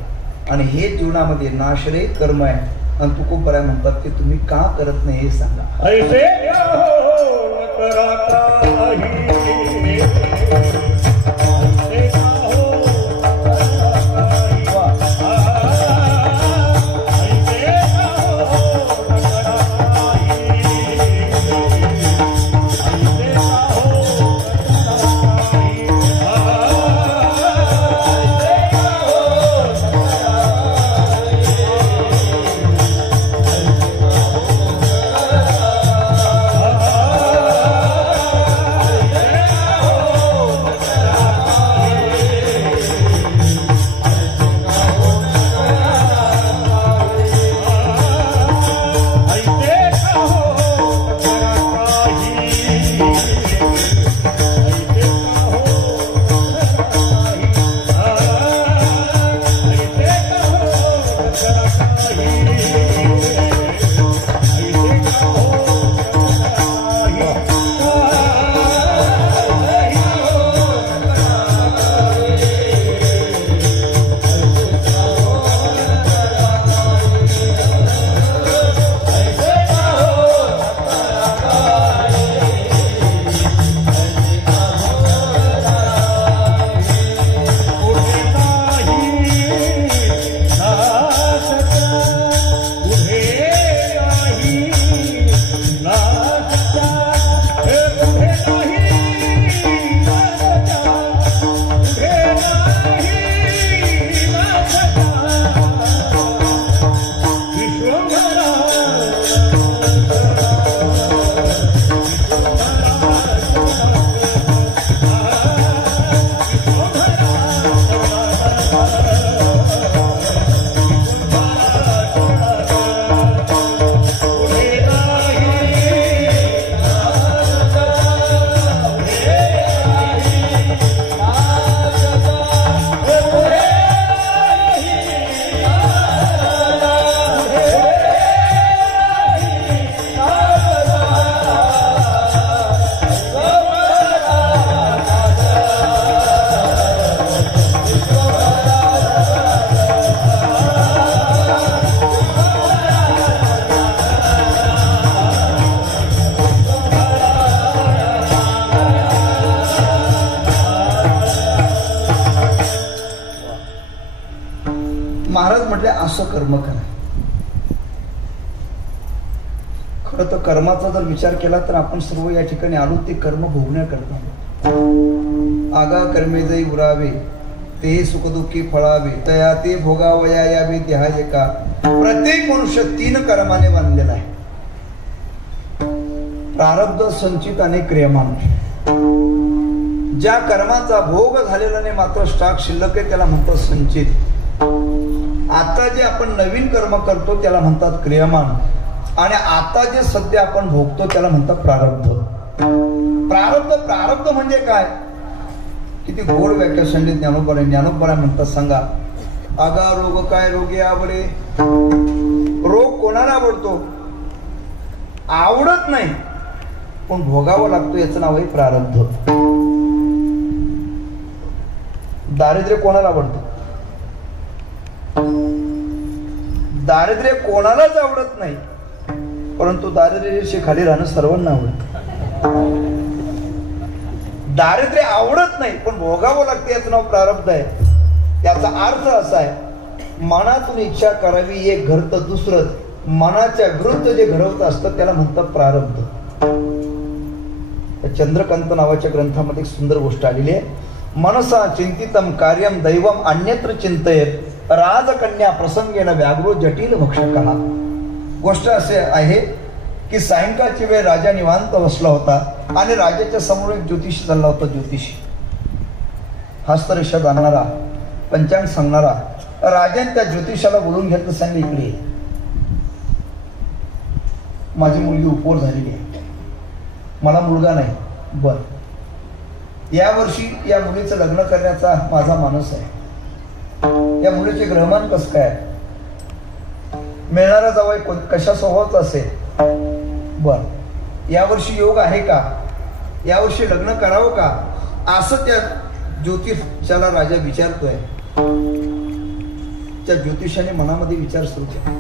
आणि हे जीवनामध्ये नाशरहित कर्म आहे. आणि तुकोबराय म्हणतात की तुम्ही का करत नाही हे सांगा. महाराज म्हटले असं कर्म करा. खरं तर कर्माचा जर विचार केला तर आपण सर्व या ठिकाणी आलो ते कर्म भोगण्याकरता. आगा कर्मे जै उरावे ते सुखदुःखी फळावे तया ते भोगावया यावे देहा एका. प्रत्येक मनुष्य 3 कर्माने बांधलेला आहे. प्रारब्ध, संचित आणि क्रियमान. ज्या कर्माचा भोग झालेला नाही मात्र स्टॉक शिल्लक आहे त्याला म्हणतात संचित. आता जे आपण नवीन कर्म करतो त्याला म्हणतात क्रियमान. आणि आता जे सध्या आपण भोगतो त्याला म्हणतात प्रारब्ध. प्रारब्ध म्हणजे काय? किती गोड व्याख्या सांगली ज्ञानोबा म्हणतात सांगा. आगा रोग काय रोगी आवडे. रोग कोणाला आवडतो? आवडत नाही पण भोगावं लागतो याचं नाव आहे प्रारब्ध. दारिद्र्य कोणाला आवडतं? दारिद्र्य कोणालाच आवडत नाही परंतु दारिद्र्याशी खाली राहणं सर्वांना आवडतं. दारिद्र्य आवडत नाही पण भोगावं लागतं याचं नाव प्रारब्ध आहे. याचा अर्थ असा आहे मनातून इच्छा करावी एक घरतं दुसरं, मनाच्या विरुद्ध जे घडवत असतं त्याला म्हणतात प्रारब्ध. चंद्रकांत नावाच्या ग्रंथामध्ये एक सुंदर गोष्ट आलेली आहे. मनसा चिंतितम कार्यम दैवम अन्यत्र चिंतयेत राजकन्या प्रसंगेन व्याघ्रो जटिल भक्षकः. गोष्ट असे आहे की सायंकाळची वेळ राजा निवांत बसला होता आणि राजाच्या समोर एक ज्योतिषी चालला होता. ज्योतिषी हस्तरेषा जाणणारा, पंचांग सांगणारा. राजाने त्या ज्योतिषाला बोलून घेतलं, सांगितलं इकडे माझी मुलगी उपवर झालेली आहे, मला मुलगा नाही. बर, या वर्षी या मुलीचं लग्न करण्याचा माझा मानस आहे. या मुलीचे ग्रहमान कसं काय? मिळणारा जावई कशा स्वभावाचा असेल? बर, यावर्षी योग आहे का? यावर्षी लग्न करावं का? असं त्या ज्योतिषाला राजा विचारतोय. त्या ज्योतिषाने मनामध्ये विचार सुरू केला.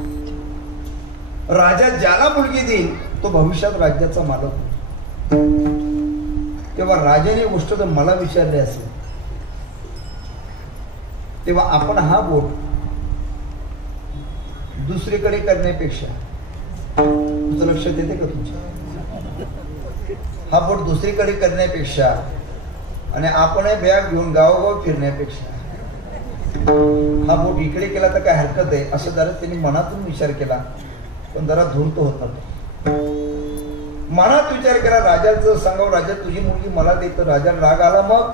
राजा ज्याला मुलगी देईल तो भविष्यात राज्याचा मालक. तेव्हा राजाने गोष्ट जर मला विचारली असेल तेव्हा आपण हा बोट दुसरीकडे करण्यापेक्षा, तुमचं लक्षात येते का तुमच्या? हा बोट दुसरीकडे करण्यापेक्षा आणि आपण बॅग घेऊन गावोगाव फिरण्यापेक्षा हा बोट इकडे केला तर काय हरकत आहे असं जरा त्यांनी मनातून विचार केला. पण जरा धूर्त होता. मनात विचार केला राजाचं सांगावं, राजा तुझी मुलगी मला देत. राजाला राग आला. मग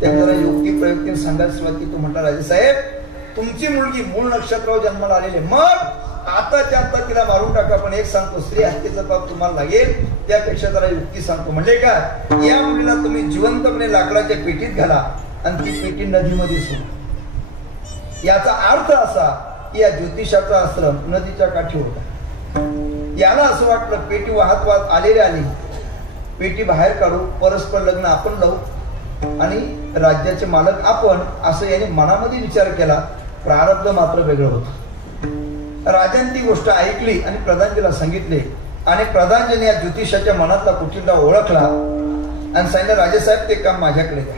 त्या जरा युक्ती प्रयुक्ती सांगायला सुरुवात की तो म्हणला राजा साहेब तुमची मुलगी मूळ नक्षत्रावर जन्माला आलेली, मग आताच्या आता तिला मारून टाका. पण एक सांगतो, स्त्री हत्येचा पाप तुम्हाला लागेल. त्यापेक्षा जरा युक्ती सांगतो. म्हणजे काय, या मुलीला तुम्ही जिवंतपणे लाकडाच्या पेटीत घाला आणि ती पेटी नदीमध्ये सोडा. याचा अर्थ असा की या ज्योतिषाचा आश्रम नदीच्या काठी होता. याला असं वाटलं पेटी वाहत वाहत आली, पेटी बाहेर काढू, परस्पर लग्न आपण लावू आणि राज्याचे मालक आपण, असं याने मनामध्ये विचार केला. प्रारब्ध मात्र वेगळं होतं. राजाने ती गोष्ट ऐकली आणि प्रधानजीला सांगितले आणि प्रधानजीने या ज्योतिषाच्या मनातला कुठला ओळखला आणि सांगितलं राजेसाहेब ते काम माझ्याकडे द्या.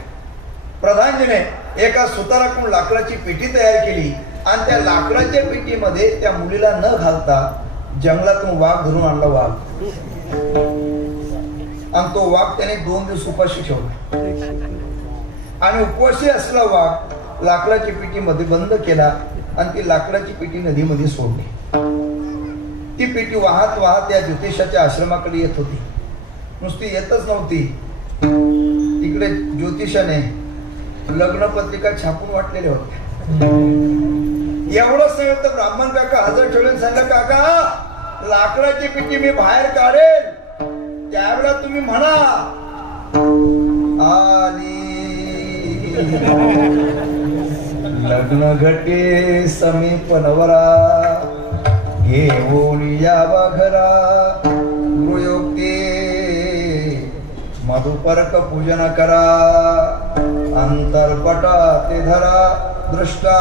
प्रधानजीने एका सुताराकडून लाकडाची पेटी तयार केली आणि त्या लाकडाच्या पेटीमध्ये त्या मुलीला न घालता जंगलातून वाघ धरून आणला. वाघ आणि तो वाघ त्याने 2 दिवस उपाशी ठेवला आणि उपवासी असला वाघ लाकडाची पेटीमध्ये बंद केला आणि ती लाकडाची पेटी नदीमध्ये सोडली. ती पेटी वाहत वाहत या ज्योतिषाच्या आश्रमाकडे येत होती. नुसती येतच नव्हती, तिकडे ज्योतिषाने लग्न पत्रिका छापून वाटलेल्या होत्या. एवढं सगळं तर ब्राह्मण काका हजर ठेवले. सांगा काका लाकडाची पेटी मी बाहेर काढेल त्यावेळेला तुम्ही म्हणा आली लग्न घटे समीप नवरा घेऊन यावा घरा गृहोक्ते मधुपर्क पूजन करा अंतरपटा ते धरा दृष्टा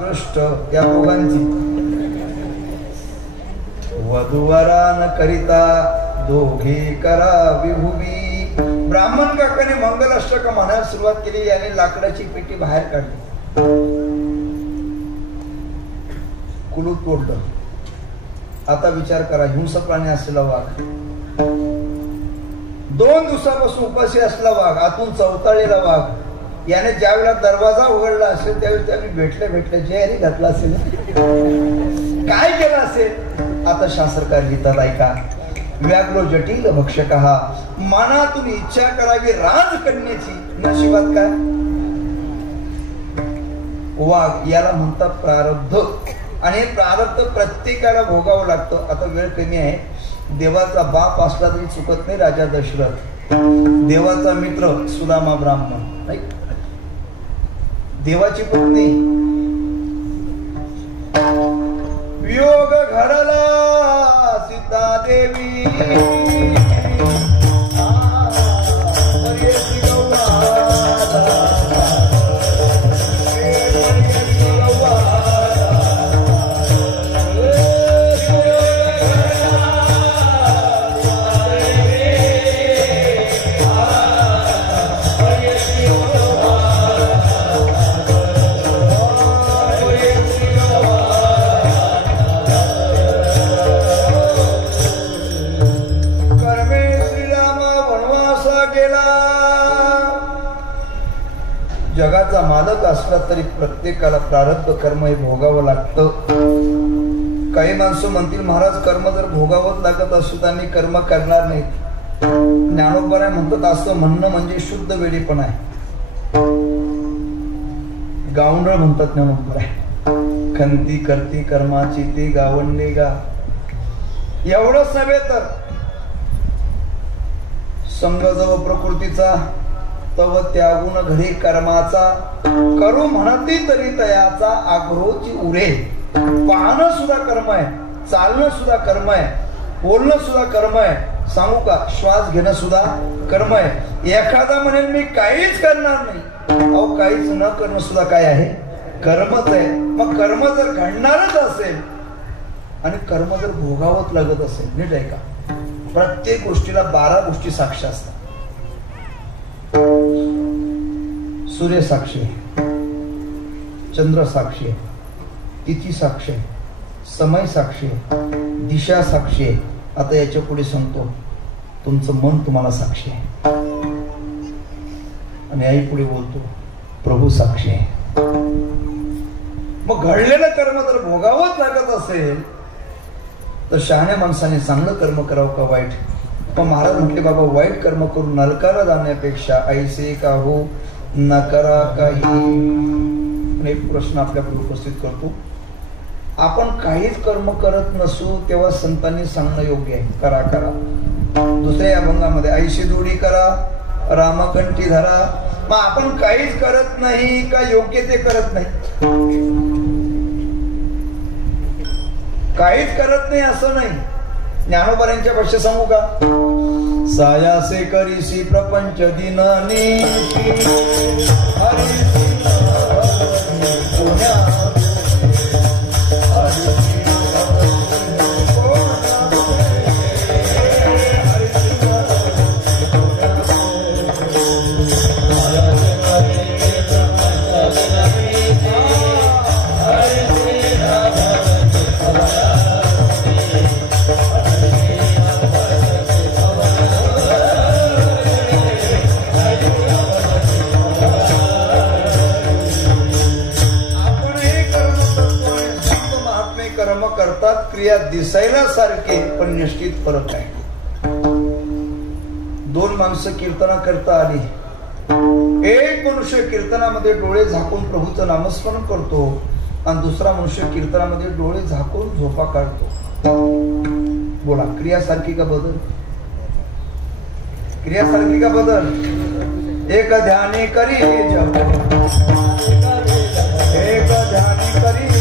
दृष्ट या दोघांची वधूवरान करिता दोघे करा विभुवी. ब्राह्मण काकाने मंगलाष्टक म्हणायला सुरुवात केली. याने लाकडाची पेटी बाहेर काढली, कुलूप तोडलं, आता विचार करा, हिंसक प्राणी असलेला वाघ, 2 दिवसापासून उपाशी असलेला वाघ, आतून चवताळलेला वाघ, याने ज्या वेळेला दरवाजा उघडला असेल त्यावेळी त्यांनी भेटले जयरी घातला असेल, काय केलं असेल. आता शास्त्रकार लिहितात, ऐका. व्याघ्रो जटिल भक्षकहा, मनातून इच्छा करावी राजकन्याची, नशिबात काय. वाघ याला म्हणतात प्रारब्ध, आणि हे प्रारब्ध प्रत्येकाला भोगावं लागतं. आता वेळ कमी आहे. देवाचा बाप असला तरी चुकत नाही राजा दशरथ, देवाचा मित्र सुदामा ब्राह्मण, नाही देवाची पत्नी. वियोग घडला सीता देवी, जगाचा मालक असला तरी प्रत्येकाला प्रारब्ध कर्म हे भोगावं लागतं. काही माणसं म्हणतील, महाराज कर्म जर भोगावंच लागत असतो तर आम्ही कर्म करणार नाहीत. ज्ञानोबराय म्हणतात, असं म्हणणं म्हणजे शुद्ध वेडीपण आहे. गावंडळ म्हणतात ज्ञानोबराय. खंती करती कर्माची ते गावंडे गा. एवढंच नव्हे तर संग जव प्रकृतीचा तव त्यागुण घरी कर्माचा, करू म्हणती तरी तयाचा आग्रोची उरे. पाहणं सुद्धा कर्म आहे, चालणं सुद्धा कर्म आहे, बोलणं सुद्धा कर्म आहे. सांगू का, श्वास घेणं सुद्धा कर्म आहे. एखादा म्हणेल मी काहीच करणार नाही, अहो काहीच न करणं सुद्धा काय आहे, कर्मच आहे. मग कर्म जर घडणारच असेल आणि कर्म जर भोगावत लागत असेल, नीट आहे का, प्रत्येक गोष्टीला 12 गोष्टी साक्ष असतात. सूर्य साक्षी आहे, चंद्र साक्षी आहे, तिथी साक्षी आहे, समय साक्षी आहे, दिशा साक्षी आहे. आता याच्या पुढे सांगतो, तुमचं मन तुम्हाला साक्षी आहे. आणि आई पुढे बोलतो, प्रभू साक्षी आहे. मग घडलेलं कर्म जर भोगावंच लागत असेल तर शहाण्या माणसाने चांगलं कर्म करावं का वाईट. पण महाराज म्हटले, बाबा वाईट कर्म करून नरकाला जाण्यापेक्षा ऐसे का हो न करा काही. एक प्रश्न आपल्याकडे उपस्थित करतो, आपण काहीच कर्म करत नसू तेव्हा संतांनी सांगणं योग्य आहे, करा करा. दुसऱ्या अभंगामध्ये ऐशी जोडी करा, रामकंठी धरा. मग आपण काहीच करत नाही का योग्य ते करत नाही, काहीच करत नाही असं नाही. ज्ञानोबारांच्या भाषेत सांगू का, सायासे करीसी प्रपंच दिननी क्रिया दिसायला सारखे पण निश्चित फरक आहे. 2 माणसं कीर्तना करता आली, एक मनुष्य कीर्तनामध्ये डोळे झाकून प्रभूचं नामस्मरण करतो आणि दुसरा मनुष्य कीर्तनामध्ये डोळे झाकून झोपा काढतो. बोला, क्रिया सारखी का बदल, क्रिया सारखी का बदल. एक ध्यानी करी जप, एक ध्यानी करी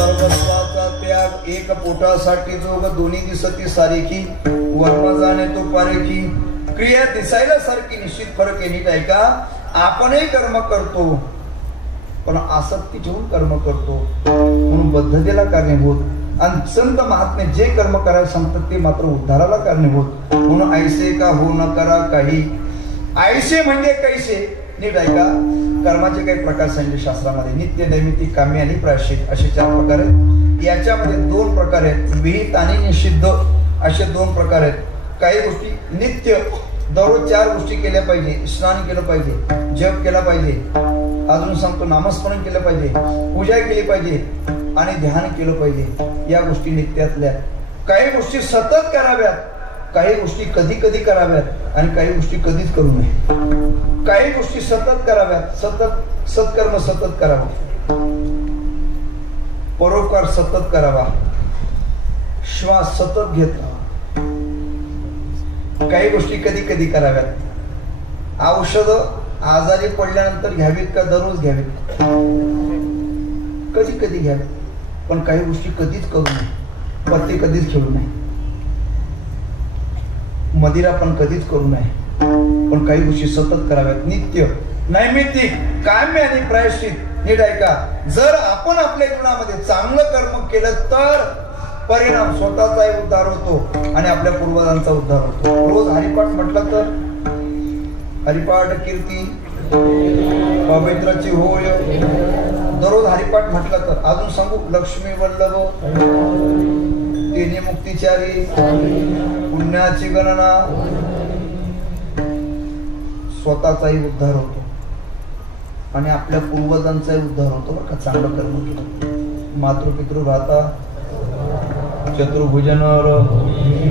सर्वस्वाचा त्याग एक पोटासाठी जोग दोन्ही दिसती सारेखी वर्म जाणे तो पारेखी क्रिया दिसायला सारखी निश्चित फरक आहे. नीट आहे का? आपणही कर्म करतो पण आसक्ती ठेवून कर्म करतो म्हणून बद्धतेला कारणीभूत. आणि संत महात्मे जे कर्म करायला सांगतात ते मात्र उद्धाराला कारणीभूत. म्हणून ऐसे का हो न करा काही. ऐसे म्हणजे कैसे? नीट आहे का? कर्माचे काही प्रकार सांगितले शास्त्रामध्ये. नित्य, नैमित्तिक, काम्य आणि प्रायश्चित असे 4 प्रकार आहेत. याच्यामध्ये 2 प्रकार आहेत, विहित आणि निषिद्ध असे 2 प्रकार आहेत. काही गोष्टी नित्य दररोज 4 गोष्टी केल्या पाहिजे. स्नान केलं पाहिजे, जप केला पाहिजे, अजून सांगतो नामस्मरण केलं पाहिजे, पूजा केली पाहिजे आणि ध्यान केलं पाहिजे. या गोष्टी नित्यातल्या. काही गोष्टी सतत कराव्यात, काही गोष्टी कधी कधी कराव्यात आणि काही गोष्टी कधीच करू नये. काही गोष्टी सतत कराव्यात, सतत सत्कर्म सतत करावं, परोपकार सतत करावा, श्वास सतत घेत राहावा. काही गोष्टी कधी कधी कराव्यात. औषध आजारी पडल्यानंतर घ्यावीत का दररोज घ्यावीत? कधी कधी घ्यावीत. पण काही गोष्टी कधीच करू नये. पत्ते कधीच खेळू नये, मदिरा पण कधीच करू नये. पण काही गोष्टी सतत कराव्यात. नित्य, नैमित्तिक, काम्य आणि प्रायश्चित. नीट आहे का? जर आपण आपल्या जीवनामध्ये चांगलं कर्म केलं तर परिणाम स्वतःचाही उद्धार होतो आणि आपल्या पूर्वजांचा उद्धार होतो. रोज हरिपाठ म्हटलं तर हरिपाठ कीर्ती पवित्राची होय. दररोज हरिपाठ म्हटलं तर अजून सांगू लक्ष्मी वल्लभ, तिन्ही मुक्तिचारी, पुण्याची गणना, स्वतःचाही उद्धार होतो आणि आपल्या पूर्वजांचाही उद्धार होतो. बरं का? चांगलं कर्म केलं. मातृपितृ राहता, चतुर्भुजनवर.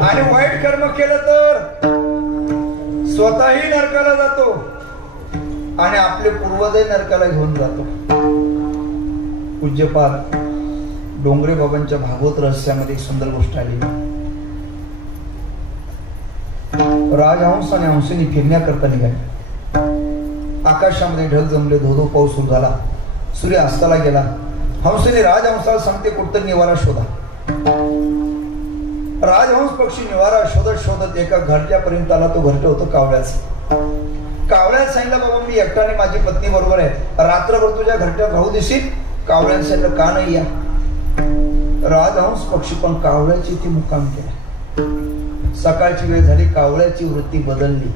आणि वाईट कर्म केलं तर स्वतःही नरकाला जातो आणि आपले पूर्वजही नरकाला घेऊन जातो. पूज्यपाद डोंगरे बाबांच्या भागवत रहस्यामध्ये एक सुंदर गोष्ट आली. राजहंस आणि हंसिनी फिरण्याकरता निघाले. आकाशामध्ये ढग जमले, धोधो पाऊस सुरू झाला, सूर्य अस्ताला गेला. हंसिनी राजहंसाला सांगते कुठतरी निवारा शोधा. राजहंस पक्षी निवारा शोधत शोधत एका घरट्यापर्यंत आला. तो घरट होतं कावळ्याचं. कावळ्याने सांगितलं बाबा मी एकटा आणि माझी पत्नी बरोबर आहे, रात्रभर तुझ्या घरट्यात राहू देशील? कावळ्याने सांगितलं का नाही या. राजहंस पक्षी पण कावळ्याची ती मुक्काम केला. सकाळची वेळ झाली, कावळ्याची वृत्ती बदलली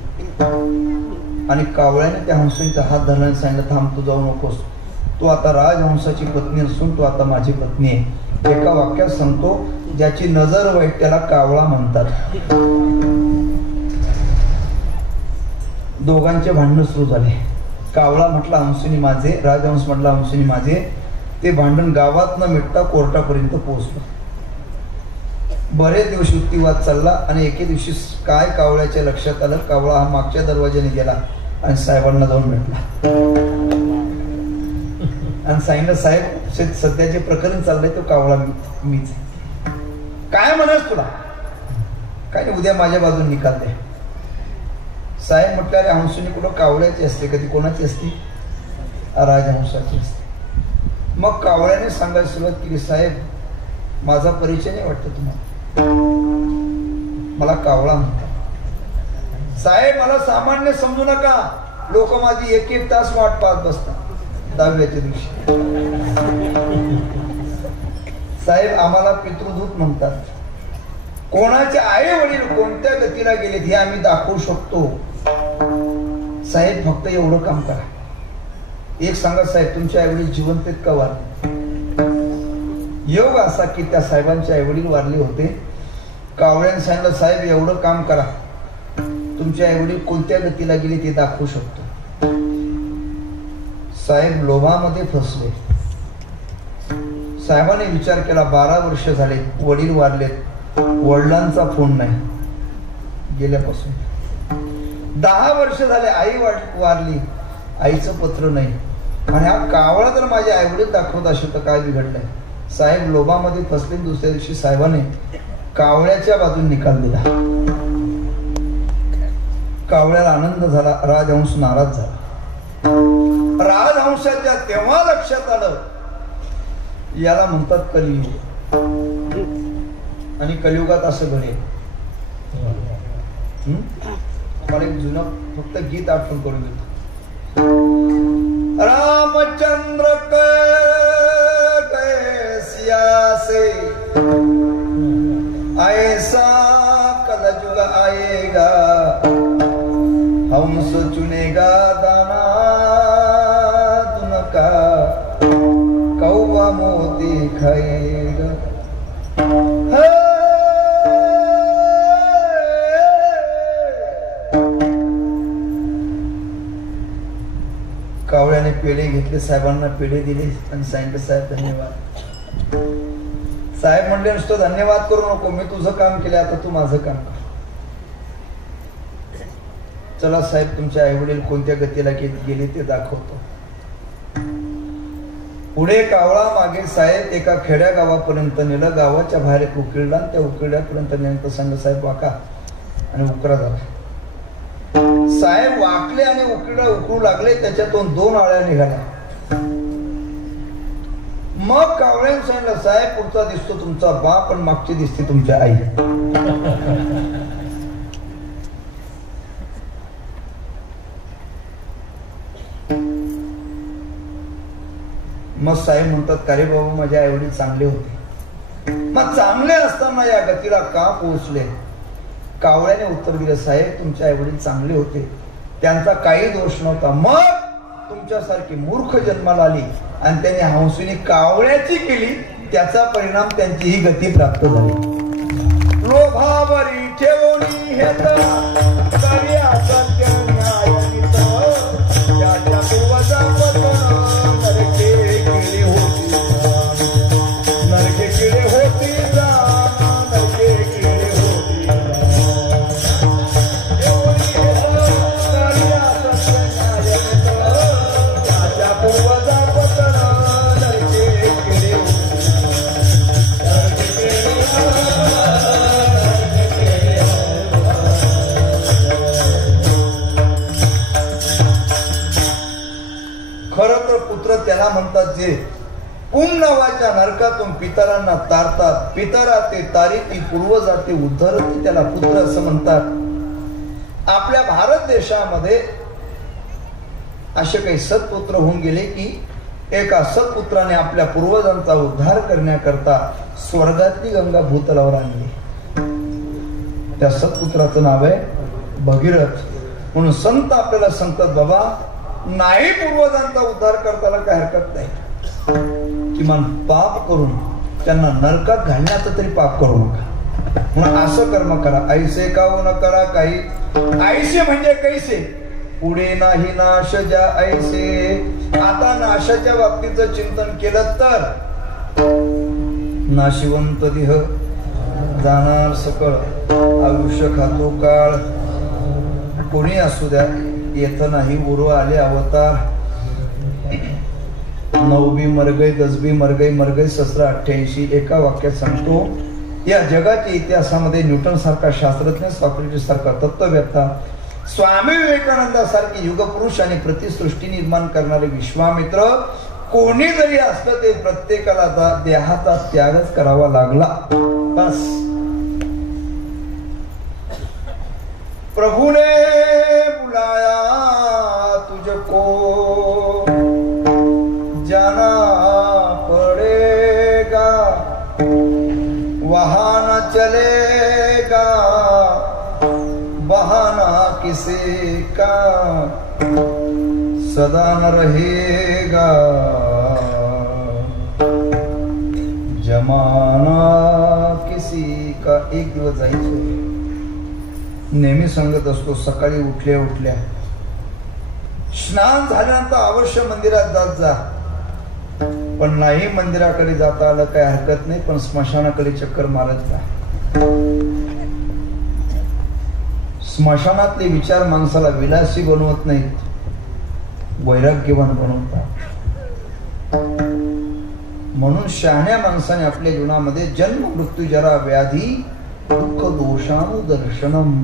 आणि कावळ्याने त्या हंसाचा हात धरला आणि सांगितलं थांब, तू जाऊ नकोस, तू आता राजहंसाची पत्नी असून तू आता माझी पत्नी आहे. एका वाक्यात सांगतो, ज्याची नजर वाईट त्याला कावळा म्हणतात. दोघांचे भांडण सुरू झाले. कावळा म्हटला हंसिनी माझे, राजहंस म्हटला हंसिनी माझे. ते भांडण गावात न मिटता कोर्टापर्यंत पोहोचलं. बरेच दिवस युक्तिवाद चालला आणि एके दिवशी काय कावळ्याच्या लक्षात आलं, कावळा हा मागच्या दरवाजाने गेला आणि साहेबांना जाऊन भेटला आणि सांगितलं साहेब सध्याचे प्रकरण चाललंय तो कावळा मीच. काय म्हणाल तुला? काय नाही, उद्या माझ्या बाजून निकाल दे. साहेब म्हटलं अरे हंसुनी कुठं कावळ्याची असते, कधी कोणाची असते? राजहंसाची असते. मग कावळ्याने सांगायला सुरुवात केली, साहेब माझा परिचय नाही वाटतं तुम्हाला, मला कावळा म्हणतात. साहेब मला सामान्य समजू नका, लोक माझी 1-1 तास वाट पाहत बसतात 10व्याच्या दिवशी. साहेब आम्हाला पितृदूत म्हणतात. कोणाचे आई वडील कोणत्या गतीला गेलेत हे आम्ही दाखवू शकतो. साहेब फक्त एवढं काम करा. एक सांगा साहेब, तुमचे आई वडील जिवंत आहेत का वारले? योग असा की त्या साहेबांचे आई वडील वारले होते. कावळ्याने सांगितलं साहेब एवढं काम करा, तुमचे आई वडील कोणत्या गतीला गेले ते दाखवू शकतो. साहेब लोभामध्ये फसले. साहेबांनी विचार केला 12 वर्ष झाले वडील वारलेत, वडिलांचा फोन नाही गेल्यापासून. 10 वर्ष झाले आई वारली, आईचं पत्र नाही. आणि हा कावळा जर माझे आई वडील दाखवत असेल तर काय बिघडलंय? साहेब लोभामध्ये फसले. दुसऱ्या दिवशी साहेबाने कावळ्याच्या बाजून निकाल दिला. कावळ्याला आनंद झाला, राजहंस नाराज झाला. राजहंसाच्या तेव्हा लक्षात आलं याला म्हणतात कलियुग. आणि कलियुगात असं घडेल. मला एक जुनं फक्त गीत आठवण करून देतो. रामचंद्र कैसिया से ऐसा कलयुग आएगा, हमस चुनेगा दाना तुनका, कौवा मोती खाएगा. कावळ्याने पेढे घेतले, साहेबांना पेढे दिले आणि सांगितलं साहेब धन्यवाद. साहेब म्हणले नुसतं धन्यवाद करू नको, मी तुझं काम केलं, आता तू माझं काम कर. चला साहेब तुमचे आई वडील कोणत्या गतीला गेले ते दाखवतो. पुढे कावळा मागे साहेब एका खेड्या गावापर्यंत नेलं. गावाच्या बाहेर एक उकिरडा, त्या उकिरड्यापर्यंत नेमकं सांग साहेब वाका आणि उकरा झाला. साहेब वाकले आणि उकिरडा उकळू लागले, त्याच्यातून 2 आळ्या निघाल्या. मग कावळ्याने सांगितलं साहेब पुढचा दिसतो तुमचा बाप पण मागची दिसते तुमच्या आई. मग साहेब म्हणतात का रे बाबा माझे आई वडील चांगले होते, मग चांगले असताना या गतीला का पोहोचले? कावळ्याने उत्तर दिलं साहेब तुमचे आई वडील चांगले होते, त्यांचा काही दोष नव्हता. मग तुमच्यासारखी मूर्ख जन्माला आली आणि त्यांनी हंसीने कावळ्याची केली, त्याचा परिणाम त्यांची ही गती प्राप्त झाली. लोभावरी ठेवणी हेत कार्याचा न्यायनित, त्याच्या पूर्वजापत नरके किडे होती, नरके किडे होती, नरके किडे होती. खर तर पुत्र त्याला म्हणतात जे पुम नावाच्या नरकातून पितरांना तारतात, पितरा ते तारीती पूर्वजा ते उद्धरती, त्याला पुत्र असं म्हणतात. आपल्या भारत देशामध्ये असे काही सत्पुत्र होऊन गेले की एका सत्पुत्राने आपल्या पूर्वजांचा उद्धार करण्याकरता स्वर्गातली गंगा भूतलावर आणली. त्या सत्पुत्राचं नाव आहे भगीरथ. म्हणून संत आपल्याला सांगतात बाबा नाही पूर्वजांचा उद्धार करताना काही हरकत नाही, किमान पाप करून त्यांना नरकात घालण्याचं तरी पाप करू नका. म्हणून असं कर्म करा, ऐसे काऊ न करा काही. ऐसे म्हणजे कैसे, पुढे नाही नाश ज्या ऐसे. आता नाशाच्या बाबतीचं चिंतन केलं तर नाशिवंत देह जाणार सकळ, आयुष्य खातो काळ. कोणी असू द्या येथ नाही उर्व आले अवतार. 9 मरगई 10 मरगई मरगई 1788 एका वाक्यात सांगतो. या जगाच्या इतिहासामध्ये न्यूटन सारखा शास्त्रज्ञ, सॉक्रेटिस सारखा तत्ववेत्ता, स्वामी विवेकानंदासारखे युगपुरुष आणि प्रतिसृष्टी निर्माण करणारे विश्वामित्र कोणी जरी असलं ते प्रत्येकाला देहाचा त्यागच करावा लागला. बस प्रभु ने बुलाया तुझको जाना पड़ेगा, वहां न चलेगा बहाना किसी का, सदा न रहेगा जमाना किसी का. एक दिवस जायचं. नेहमी सांगत असतो सकाळी उठल्या उठल्या स्नान झाल्यानंतर अवश्य मंदिरात जात जा. पण नाही मंदिराकडे जाता आलं काही हरकत नाही, पण स्मशानाकडे चक्कर मारत जा. स्मशानातले विचार माणसाला विलासी बनवत नाहीत, वैराग्यवान बनवतात. म्हणून शहाण्या माणसाने आपल्या जीवनामध्ये जन्म मृत्यू जरा व्याधी दुःख दोषानुदर्शनम,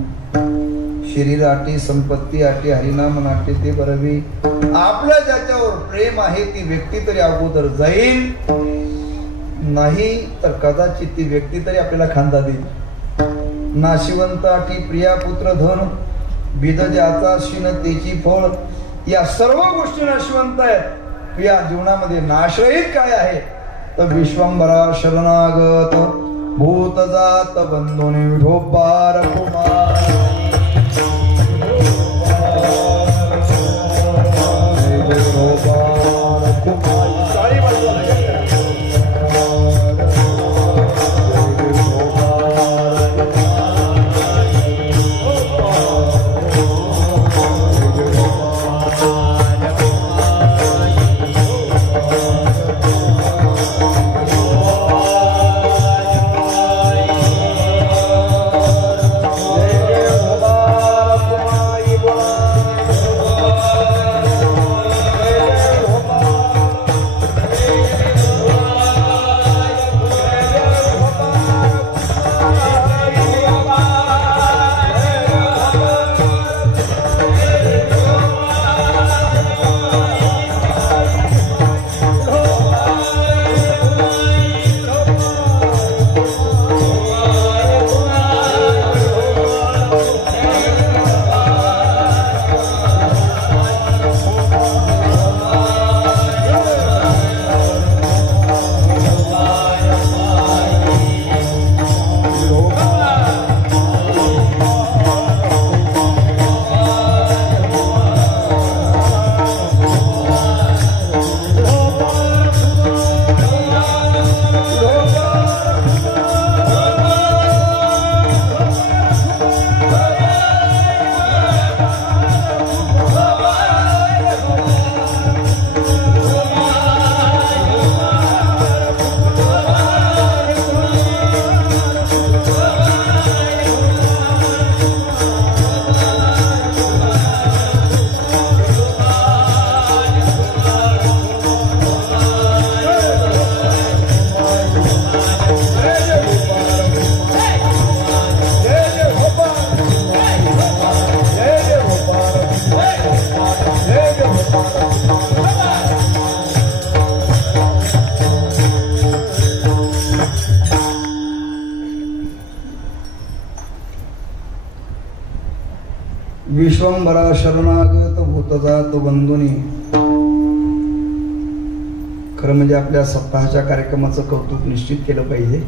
शरीर आटे संपत्ती आटे हरिनाम नाटे ते बरवी. आपलं ज्याच्यावर प्रेम आहे ती व्यक्ती तरी अगोदर जाईल, नाही तर कदाचित ती व्यक्ती तरी आपल्याला खांदा देईल. नाशिवंताटी प्रिया पुत्र धन बिद ज्याचा शिन तेची फळ. या सर्व गोष्टी नाशिवंत आहेत. या जीवनामध्ये नाशरहित काय आहे तर विश्वंभरा शरणागत भूत जात बंधुने विठोबार कुमार. विश्वंभरा शरणागत भूतजात बंधुनी. खरं म्हणजे आपल्या सप्ताहाच्या कार्यक्रमाचं कौतुक निश्चित केलं पाहिजे.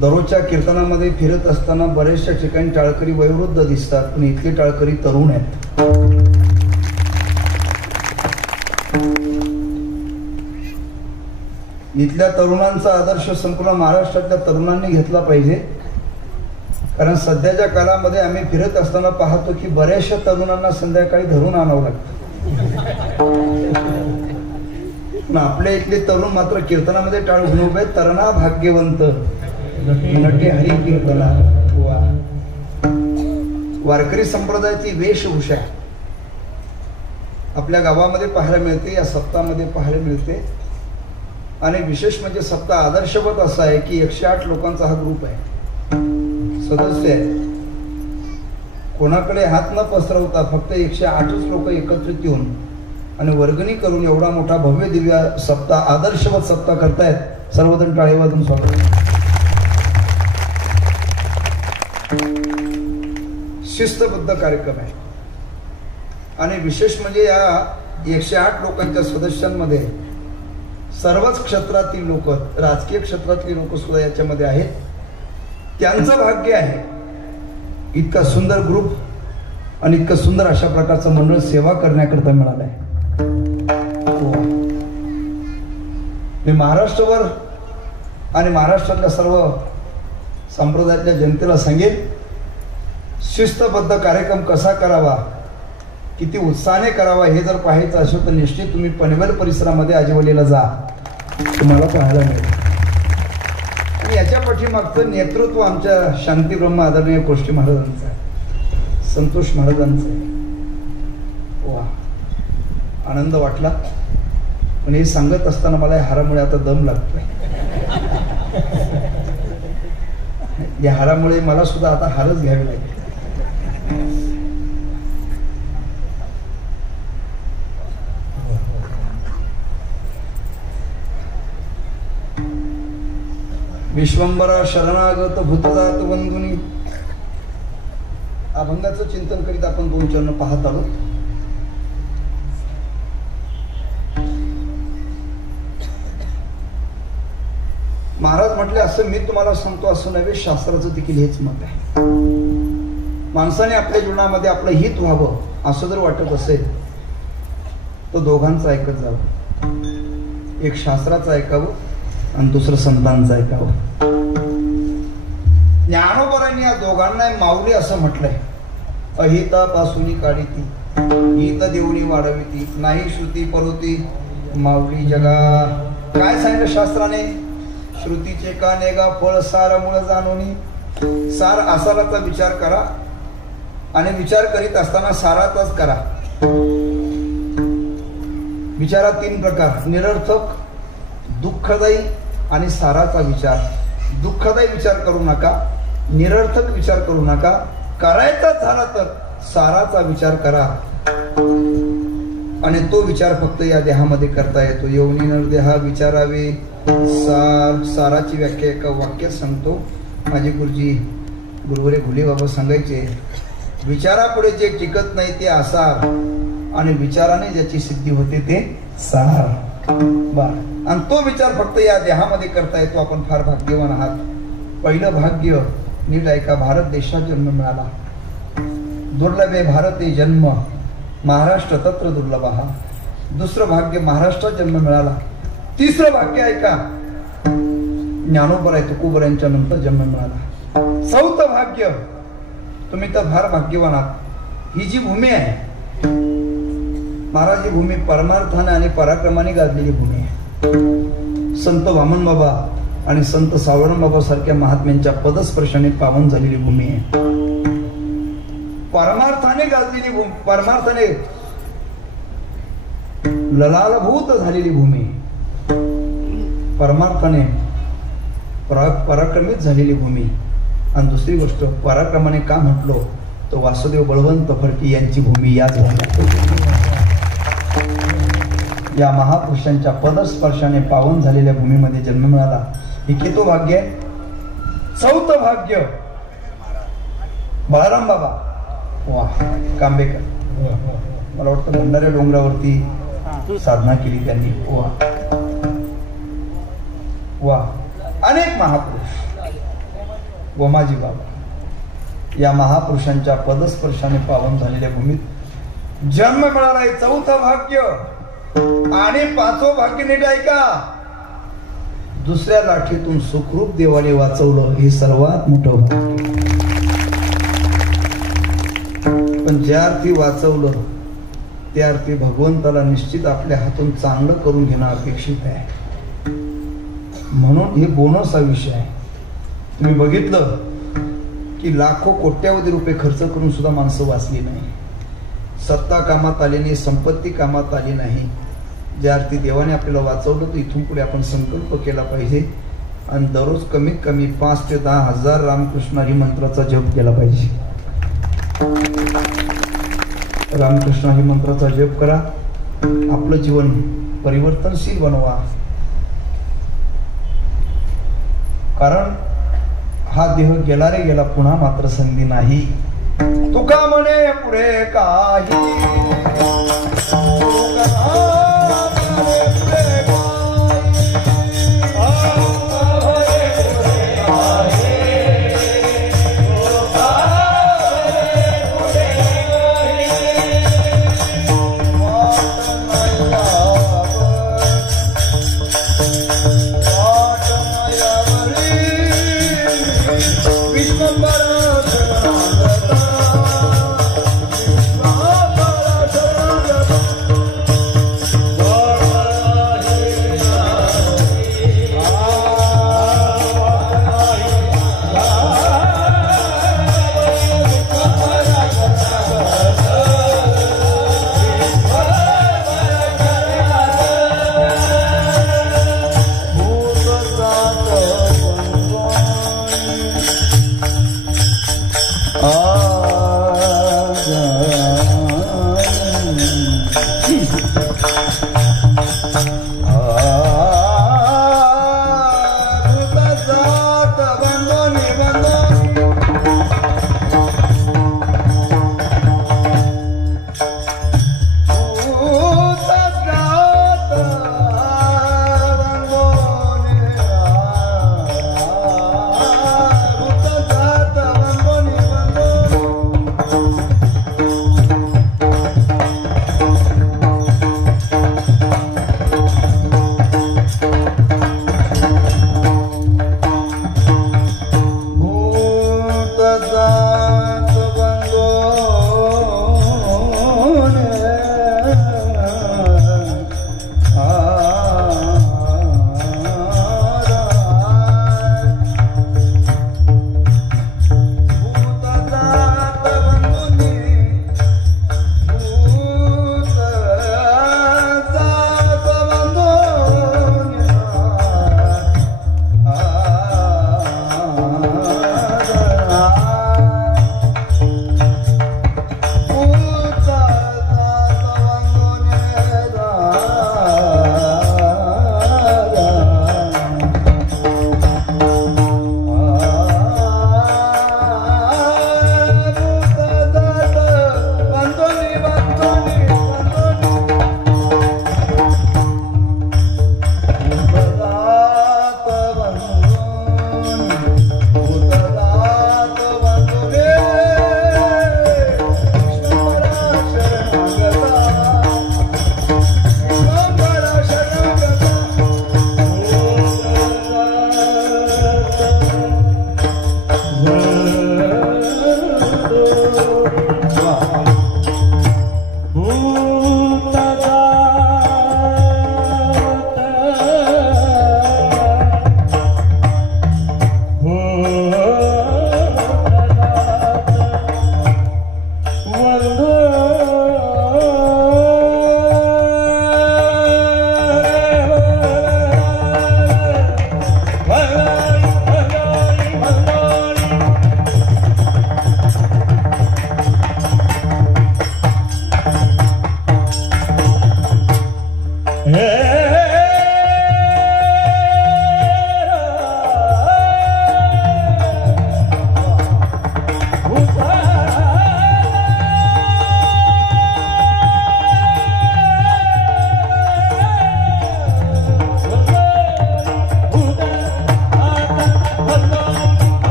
दररोजच्या कीर्तनामध्ये फिरत असताना बरेचशा ठिकाणी टाळकरी वयोवृद्ध दिसतात, पण इथले टाळकरी तरुण आहेत. इथल्या तरुणांचा आदर्श संपूर्ण महाराष्ट्रातल्या तरुणांनी घेतला पाहिजे. कारण सध्याच्या काळामध्ये आम्ही फिरत असताना पाहतो की बऱ्याचशा तरुणांना संध्याकाळी धरून आणावं लागतं. आपल्या इथले तरुण मात्र कीर्तनामध्ये टाळ घेऊन उभे. तरणा भाग्यवंत नटे हरी कीर्तना. वारकरी संप्रदायाची वेशभूषा आपल्या गावामध्ये पाहायला मिळते, या सप्ताहामध्ये पाहायला मिळते. आणि विशेष म्हणजे सप्ताह आदर्शवत असा आहे की 108 लोकांचा हा ग्रुप आहे, सदस्य आहे. कोणाकडे हात न पसरवता फक्त 108च लोक एकत्रित येऊन आणि वर्गणी करून एवढा मोठा भव्य दिव्य सप्ताह, आदर्शवत सप्ताह करतायत. सर्वजण टाळी वाजवून स्वागत. शिस्तबद्ध कार्यक्रम आहे. आणि विशेष म्हणजे या 108 लोकांच्या सदस्यांमध्ये सर्वच क्षेत्रातील लोक, राजकीय क्षेत्रातली लोक सुद्धा याच्यामध्ये आहेत. त्यांचं भाग्य आहे इतका सुंदर ग्रुप आणि इतकं सुंदर अशा प्रकारचं मंडळ सेवा करण्याकरता मिळालं आहे. मी महाराष्ट्रभर आणि महाराष्ट्रातल्या सर्व संप्रदायातल्या जनतेला सांगेन, शिस्तबद्ध कार्यक्रम कसा करावा, किती उत्साहाने करावा हे जर पाहायचं असेल तर निश्चित तुम्ही पनवेल परिसरामध्ये आजिवलीला जा, तुम्हाला पाहायला मिळेल. आणि याच्या पाठीमागचं नेतृत्व आमच्या शांतीब्रह्म आदरणीय कोष्टी महाराजांचं आहे, संतोष महाराजांचं आहे. वा, आनंद वाटला. पण हे सांगत असताना मला या हारामुळे आता दम लागतोय. या हारामुळे मला सुद्धा आता हारच घ्यावी लागेल. विश्वंभरा शरणागत भूतजात बंधुनी. अभंगाचं चिंतन करीत आपण 2 चरण पाहत आलो. महाराज म्हटले असं मी तुम्हाला सांगतो असं नव्हे, शास्त्राचं देखील हेच मत आहे. माणसाने आपल्या जीवनामध्ये आपलं हित व्हावं असं जर वाटत असेल तर दोघांचं ऐकत जावं. एक शास्त्राचं ऐकावं आणि दुसरं संतांचं ऐकावं. ज्ञानोबरांनी या दोघांना माऊली असं म्हटलंय. अहितापासून काढीती हित देवणी वाढविती नाही श्रुती परोती माऊली जगा. काय सांगितलं शास्त्राने? श्रुतीचे काने गा फळ सार मूळ जाणूनी. सार आसाराचा विचार करा आणि विचार करीत असताना साराचाच करा. विचारात 3 प्रकार: निरर्थक, दुःखदायी आणि साराचा विचार. दुःखदायी विचार करू नका, निरर्थक विचार करू नका. करायचा झाला तर साराचा विचार करा आणि तो विचार फक्त या देहामध्ये करता येतो. यवनी नरदेहा विचारावे. साराची व्याख्या एका वाक्यात सांगतो. माझे गुरुजी गुरुवरे घुले बाबा सांगायचे, विचारापुढे जे टिकत नाही ते आसार आणि विचाराने ज्याची सिद्धी होते ते सार. आणि तो विचार फक्त या देहामध्ये करता येतो. आपण फार भाग्यवान आहात. पहिलं भाग्य नीट ऐका, भारत देशात जन्म मिळाला. दुर्लभे भारते जन्म, महाराष्ट्र तत्र दुर्लभ. दुसरं भाग्य महाराष्ट्रात जन्म मिळाला. तिसरं भाग्य ऐका, ज्ञानोबराय तुकोबरायांच्या नंतर जन्म मिळाला. चौथं भाग्य, तुम्ही तर फार भाग्यवान आहात. ही जी भूमी आहे महाराज, ही भूमी परमार्थाने आणि पराक्रमाने गाजलेली भूमी आहे. संत वामन बाबा आणि संत सावळण बाबा सारख्या महात्म्यांच्या पदस्पर्शाने पावन झालेली भूमी आहे. परमार्थाने गाजलेली भूमी, परमार्थाने ललालभूत झालेली भूमी, परमार्थाने पराक्रमित झालेली भूमी. आणि दुसरी गोष्ट, पराक्रमाने का म्हटलो तो वासुदेव बळवंत फडके यांची भूमी याच या महापुरुषांच्या पदस्पर्शाने पावन झालेल्या भूमीमध्ये जन्म मिळाला. हे किती भाग्य आहे? 4थं भाग्य बाळाराम बाबा वा कांबेकर. मला वाटतं भंडाऱ्या डोंगरावरती साधना केली त्यांनी. वा वा. अनेक महापुरुष, गोमाजी बाबा, या महापुरुषांच्या पदस्पर्शाने पावन झालेल्या भूमीत जन्म मिळाला. आहे 4थं भाग्य. आणि 5वं भाग्य नीट ऐका, दुसऱ्या लाठीतून सुखरूप देवाने वाचवलं. हे सर्वात मोठं भाग्य. पण ज्या अर्थी वाचवलं त्या अर्थी भगवंताला निश्चित आपल्या हातून चांगलं करून घेणं अपेक्षित आहे. म्हणून हे बोनस हा विषय आहे. तुम्ही बघितलं की लाखो कोट्यावधी रुपये खर्च करून सुद्धा माणसं वाचली नाही. सत्ता कामात आली नाही, संपत्ती कामात आली नाही. ज्या अर्थी देवाने आपल्याला वाचवलं तर इथून पुढे आपण संकल्प केला पाहिजे आणि दररोज कमीत कमी 5 ते 10 हजार रामकृष्ण हरी मंत्राचा जप केला पाहिजे. रामकृष्ण हरी मंत्राचा जप करा. आपलं जीवन परिवर्तनशील बनवा. कारण हा देह गेला रे गेला, पुन्हा मात्र संधी नाही. तुका म्हणे पुढे काही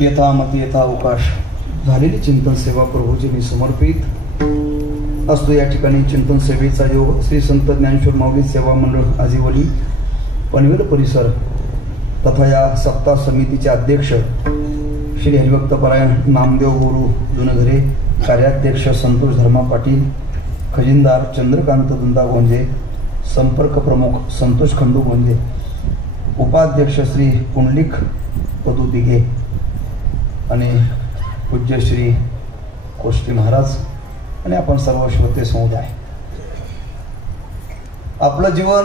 यथामती यथावकाश झालेली चिंतन सेवा प्रभूजींनी समर्पित असतो. या ठिकाणी चिंतन सेवेचा योग श्री संत ज्ञानेश्वर माऊली सेवा मंडळ आजिवली पनवेल परिसर तथा या सप्ताह समितीचे अध्यक्ष श्री हरिभक्त परायण नामदेव गुरु जुनघरे, कार्याध्यक्ष संतोष धर्मा पाटील, खजिनदार चंद्रकांत दुंदा गोंजे, संपर्क प्रमुख संतोष खंडू गोंजे, उपाध्यक्ष श्री पुंडलिक पदू दिघे आणि पूज्य श्री कोष्टी महाराज आणि आपण सर्व श्रोते समुदाय. आपलं जीवन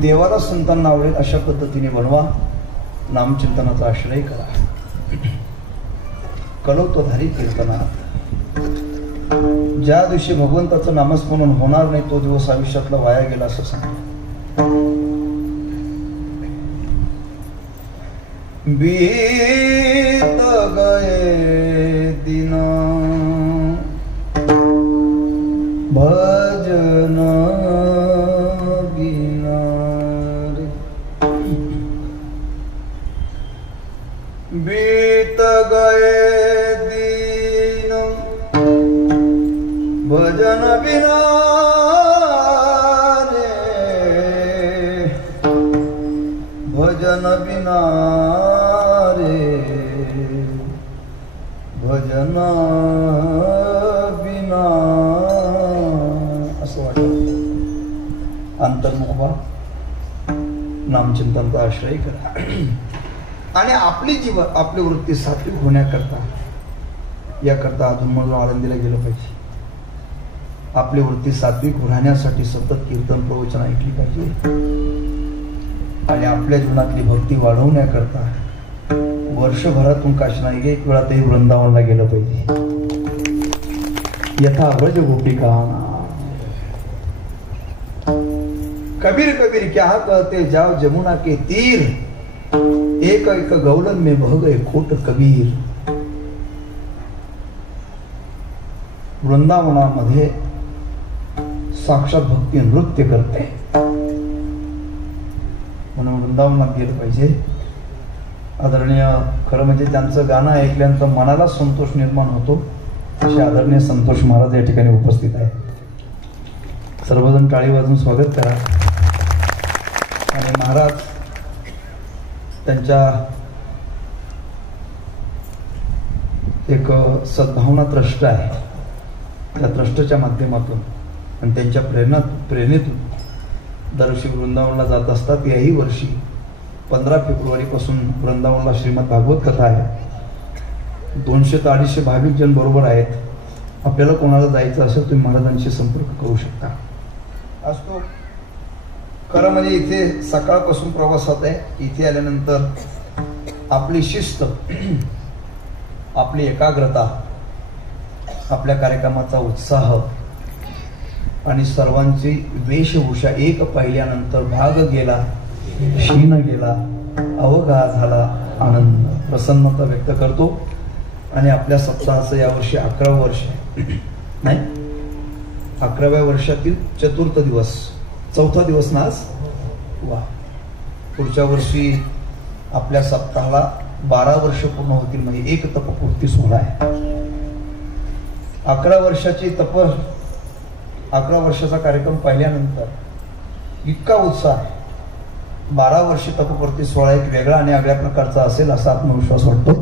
देवाला संतांना आवडेल अशा पद्धतीने बनवा. नामचिंतनाचा आश्रय करा. कलौतधारी कीर्तनात ज्या दिवशी भगवंताचं नामस्मरण होणार नाही तो दिवस आयुष्यातला वाया गेला असं सांगा. बीत गए दिन भजन बिना रे, बीत गए दिन भजन बिना रे, भजन बिना भजन बिना असं वाटत. अंतर्मुख व्हा, नामचिंतनचा आश्रय करा आणि आपली वृत्ती सात्विक होण्याकरता याकरता अधूनमधून आळंदीला गेलं पाहिजे. आपली वृत्ती सात्विक राहण्यासाठी सतत कीर्तन प्रवचन ऐकली पाहिजे आणि आपल्या जीवनातली भक्ती वाढवण्याकरता वर्षभरातून काशना एक वेळा तरी वृंदावनला गेलं पाहिजे. यथा व्रज गोपिका कबीर कबीर क्या कहते जाओ जमुना के तीर, एक एक गौलन में बह गए खोट कबीर. वृंदावनामध्ये साक्षात भक्ती नृत्य करते म्हणून वृंदावनात गेलं पाहिजे. आदरणीय खरं म्हणजे त्यांचं गाणं ऐकल्यानंतर मनाला संतोष निर्माण होतो असे आदरणीय संतोष महाराज या ठिकाणी उपस्थित आहेत. सर्वजण टाळी वाजून स्वागत करा. आणि महाराज त्यांच्या एक सद्भावना ट्रस्ट आहे, त्या ट्रस्टच्या माध्यमातून आणि त्यांच्या प्रेरणेतून दरवर्षी वृंदावनला जात असतात. याही वर्षी 15 फेब्रुवारीपासून वृंदावनला श्रीमद भागवत कथा आहे. 200 ते 250 भाविक जन बरोबर आहेत. आपल्याला कोणाला जायचं असेल तुम्ही महाराजांशी संपर्क करू शकता. असतो खरं म्हणजे इथे सकाळपासून प्रवासात आहे. इथे आल्यानंतर आपली शिस्त, आपली एकाग्रता, आपल्या कार्यक्रमाचा उत्साह आणि सर्वांची वेशभूषा एक पाहिल्यानंतर भाग गेला, क्षीण गेला, अवघा झाला, आनंद प्रसन्नता व्यक्त करतो. आणि आपल्या सप्ताहाचं यावर्षी 11वं वर्ष नाही, 11व्या वर्षातील चतुर्थ दिवस, 4था दिवस ना आज. वा, पुढच्या वर्षी आपल्या सप्ताहाला 12 वर्ष पूर्ण होतील, म्हणजे एक तपपूर्ती सोहळा आहे. 11 वर्षाची 11 वर्षाचा कार्यक्रम पाहिल्यानंतर इतका उत्साह आहे. 12 वर्षी तपपूर्ती सोहळा एक वेगळा आणि आगळ्या प्रकारचा असेल असा आत्मविश्वास वाटतो.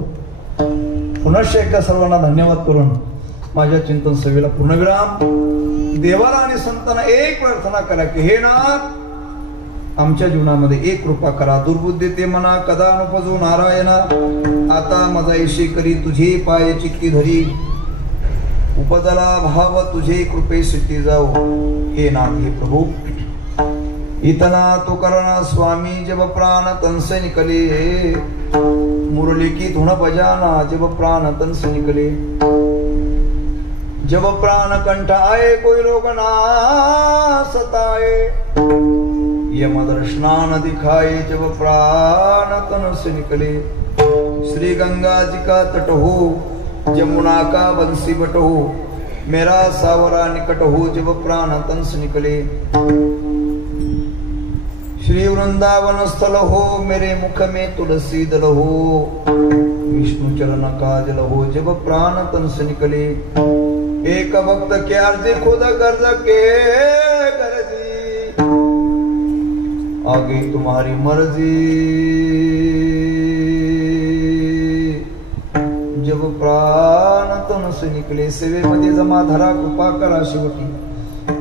पुनश्च एकदा सर्वांना धन्यवाद करून माझ्या चिंतन सेवेला पूर्णविराम. देवाला आणि संतांना एक प्रार्थना करा की हे नाथ, आमच्या जीवनामध्ये एक कृपा करा. दुर्बुद्धी ते मना कदा अनुपजो नारायणा. आता माझा ऐशी करी तुझे पाय चित्ती धरी. उपदला भाव तुझे कृपे सिद्धी जाओ. हे नाथ हे प्रभू, इतना तो करना स्वामी जब प्राण तन से निकले. मुरली की धुन बजाना जब प्राण तन से निकले. जब प्राण कंठ आए कोई रोग ना सताए. यम दर्शनान दिखाए जब प्राण तन से निकले. श्री गंगा जी का तट हो, जमुना का बंसी बट हो, मेरा सावरा निकट हो जब प्राण तन से निकले. श्री वृंदावन स्थल हो, मेरे मुख में तुलसी दल हो. विष्णु चरण का जल हो जब प्राण तन से निकले. एक भक्त के अर्जी खुद गर्ज के गर्जी. आगे तुम्हारी मर्जी जब प्राण तन से निकले. सेवेमध्ये जमा धरा, कृपा करा शेवटी.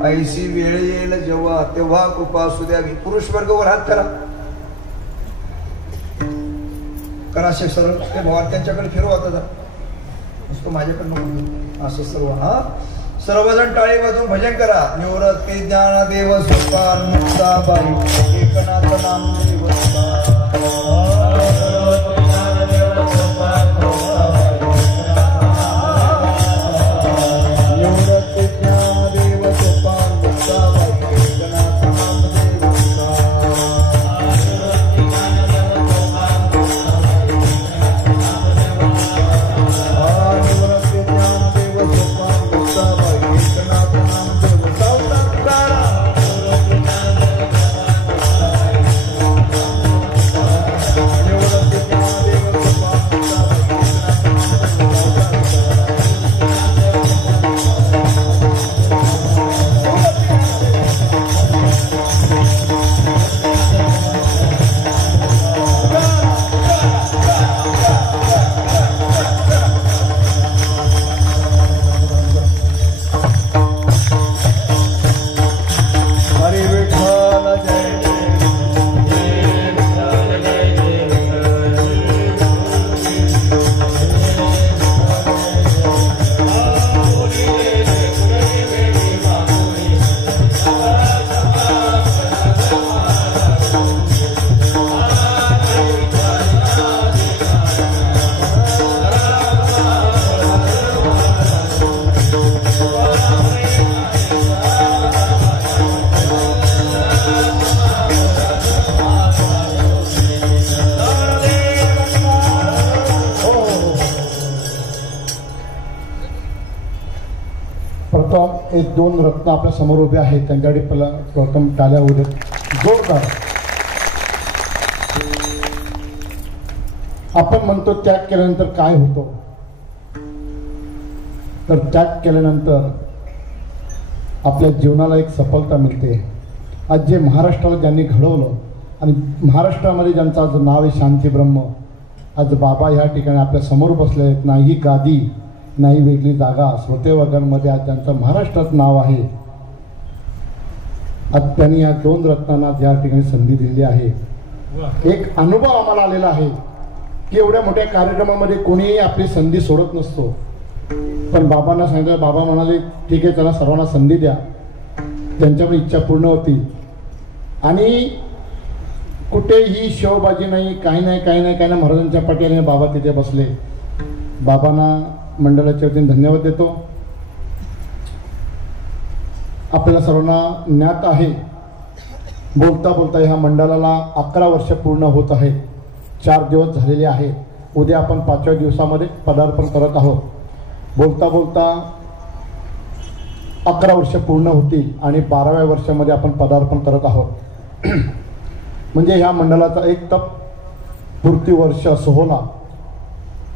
ऐशी वेळ येईल जेव्हा तेव्हा कृपा असू द्यावी. पुरुष वर्गावर हात करा, करा सरळ. ते भावात त्यांच्याकडे फिरवा आता जरा, नुसतं माझ्याकडनं असं सर्व. हा, सर्वजण टाळी वाजून भजन करा. निवृत्ती ज्ञान देव सोपान मुक्ताबाई एकनाथ नाम देवता. एक दोन रत्न आपल्या समोर उभे आहेत, त्यांच्याकडे पहिला प्रथम टाळ्या होऊ देत जोरदार. आपण म्हणतो त्याग केल्यानंतर काय होतो, तर त्याग केल्यानंतर आपल्या जीवनाला एक सफलता मिळते. आज जे महाराष्ट्राला ज्यांनी घडवलं आणि महाराष्ट्रामध्ये ज्यांचं आज नाव आहे शांती ब्रह्म, आज बाबा ह्या ठिकाणी आपल्या समोर बसले आहेत. नाही गादी, नाही वेगळी जागा, श्रोतेवर्गांमध्ये आज ज्यांचं महाराष्ट्रात नाव आहे, आज त्यांनी या 2 रत्नांना या ठिकाणी संधी दिलेली आहे. एक अनुभव आम्हाला आलेला आहे की एवढ्या मोठ्या कार्यक्रमामध्ये कोणीही आपली संधी सोडत नसतो. पण बाबांना सांगितलं, बाबा म्हणाले ठीक आहे, त्याला सर्वांना संधी द्या, त्यांच्याकडे इच्छा पूर्ण होती. आणि कुठेही शोबाजी नाही, काही नाही. महाराजांच्या पाठीने बाबा तिथे बसले. बाबांना मंडळाच्या वतीने धन्यवाद देतो. आपल्याला सर्वांना ज्ञात आहे, बोलता बोलता ह्या मंडळाला 11 वर्ष पूर्ण होत आहेत. 4 दिवस झालेले आहेत. उद्या आपण 5व्या दिवसामध्ये पदार्पण करत आहोत. बोलता बोलता 11 वर्ष पूर्ण होतील आणि 12व्या वर्षामध्ये आपण पदार्पण करत आहोत. म्हणजे ह्या मंडळाचा एक तप पूर्ती वर्ष सोहळा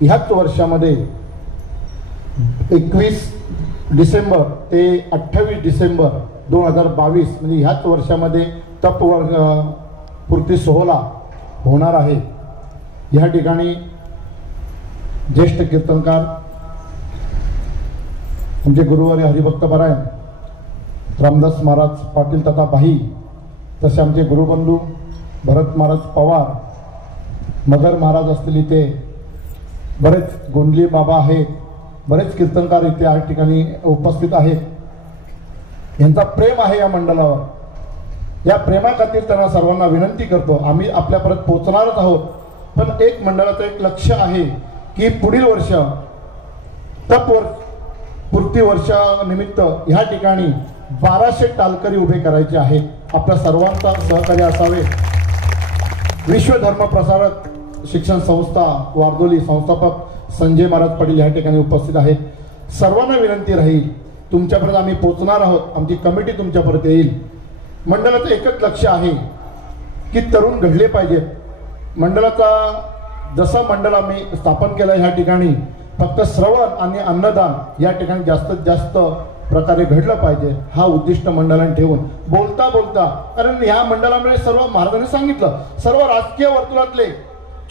ह्याच वर्षामध्ये 21 डिसेंबर ते 28 डिसेंबर 2022 म्हणजे ह्याच वर्षामध्ये तप पूर्ती सोहळा होणार आहे. ह्या ठिकाणी ज्येष्ठ कीर्तनकार आमचे गुरुवारी हरिभक्त परायण रामदास महाराज पाटील तथा भाई, तसे आमचे गुरुबंधू भरत महाराज पवार, मगर महाराज असतील, इथे बरेच गोंडली बाबा आहेत, बरेच कीर्तनकार इथे या ठिकाणी उपस्थित आहेत. यांचा प्रेम आहे या मंडळावर. या प्रेमाखातीर त्यांना सर्वांना विनंती करतो, आम्ही आपल्यापर्यंत पोहोचणारच आहोत. पण एक मंडळाचं एक लक्ष आहे की पुढील वर्ष तप पूर्ती वर्षानिमित्त ह्या ठिकाणी 1200 टालकरी उभे करायचे आहेत. आपल्या सर्वांचा सहकार्य असावे. विश्वधर्म प्रसारक शिक्षण संस्था वारदोली संस्थापक संजय महाराज पाटील ह्या ठिकाणी उपस्थित आहेत. सर्वांना विनंती राहील, तुमच्यापर्यंत आम्ही पोहोचणार आहोत, आमची कमिटी तुमच्यापर्यंत येईल. मंडळाचं एकच लक्ष आहे की तरुण घडले पाहिजेत. मंडळाचा जसं मंडळ आम्ही स्थापन केलं ह्या ठिकाणी फक्त श्रवण आणि अन्नदान या ठिकाणी जास्तीत जास्त प्रकारे घडलं पाहिजे, हा उद्दिष्ट मंडळाने ठेवून बोलता बोलता, कारण ह्या मंडळामध्ये सर्व महाराजांनी सांगितलं, सर्व राजकीय वर्तुळातले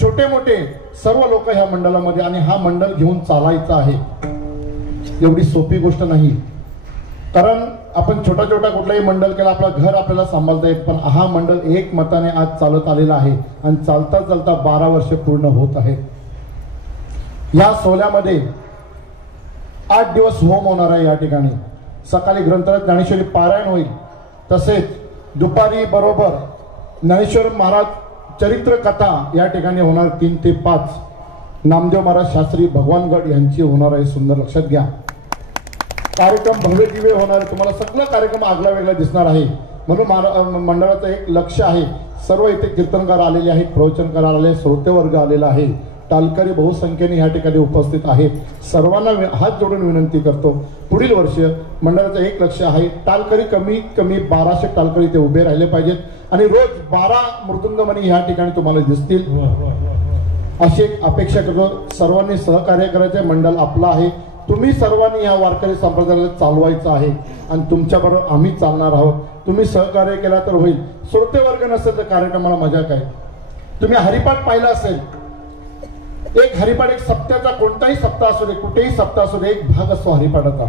छोटे मोठे सर्व लोक ह्या मंडळामध्ये, आणि हा मंडळ घेऊन चालायचा आहे. एवढी सोपी गोष्ट नाही, कारण आपण छोटा छोटा कुठलाही मंडळ केला आपलं घर आपल्याला सांभाळता येत, पण हा मंडळ एक मताने आज चालत आलेला आहे आणि चालता चालता 12 वर्ष पूर्ण होत आहेत. या सोहळ्यामध्ये 8 दिवस होम होणार आहे. या ठिकाणी सकाळी ग्रंथराज ज्ञानेश्वरी पारायण होईल, तसेच दुपारी बरोबर ज्ञानेश्वर महाराज चरित्र कथा या ठिकाणी होणार 3 ते 5. नामदेव महाराज शास्त्री भगवानगड यांची होणार आहे. सुंदर लक्षात घ्या, कार्यक्रम भव्य दिव्य होणार आहे. तुम्हाला सगळं कार्यक्रम आगला वेगळा दिसणार आहे. म्हणून मंडळाचं एक लक्ष आहे, सर्व इथे कीर्तनकार आलेले आहेत, प्रवचनकार आलेले, श्रोतेवर्ग आलेला आहे, टालकरी बहुसंख्येने या ठिकाणी उपस्थित आहेत. सर्वांना हात जोडून विनंती करतो, पुढील वर्ष मंडळाचं एक लक्ष आहे, टालकरी कमीत कमी 1200 टालकरी इथे उभे राहिले पाहिजेत आणि रोज 12 मृदुंगमणी या ठिकाणी तुम्हाला दिसतील, अशी एक अपेक्षा करतो. सर्वांनी सहकार्य करायचे, मंडळ आपलं आहे. तुम्ही सर्वांनी या वारकरी संप्रदायाला चालवायचं आहे आणि तुमच्याबरोबर आम्ही चालणार आहोत. तुम्ही सहकार्य केला तर होईल. श्रोतेवर्ग नसेल तर कार्यक्रमाला मजा काय. तुम्ही हरिपाठ पाहिला असेल, एक हरिपाठ, एक सप्त्याचा कोणताही सप्ताह असू दे, कुठेही सप्ताह असू दे, एक भाग असतो हरिपाठाचा.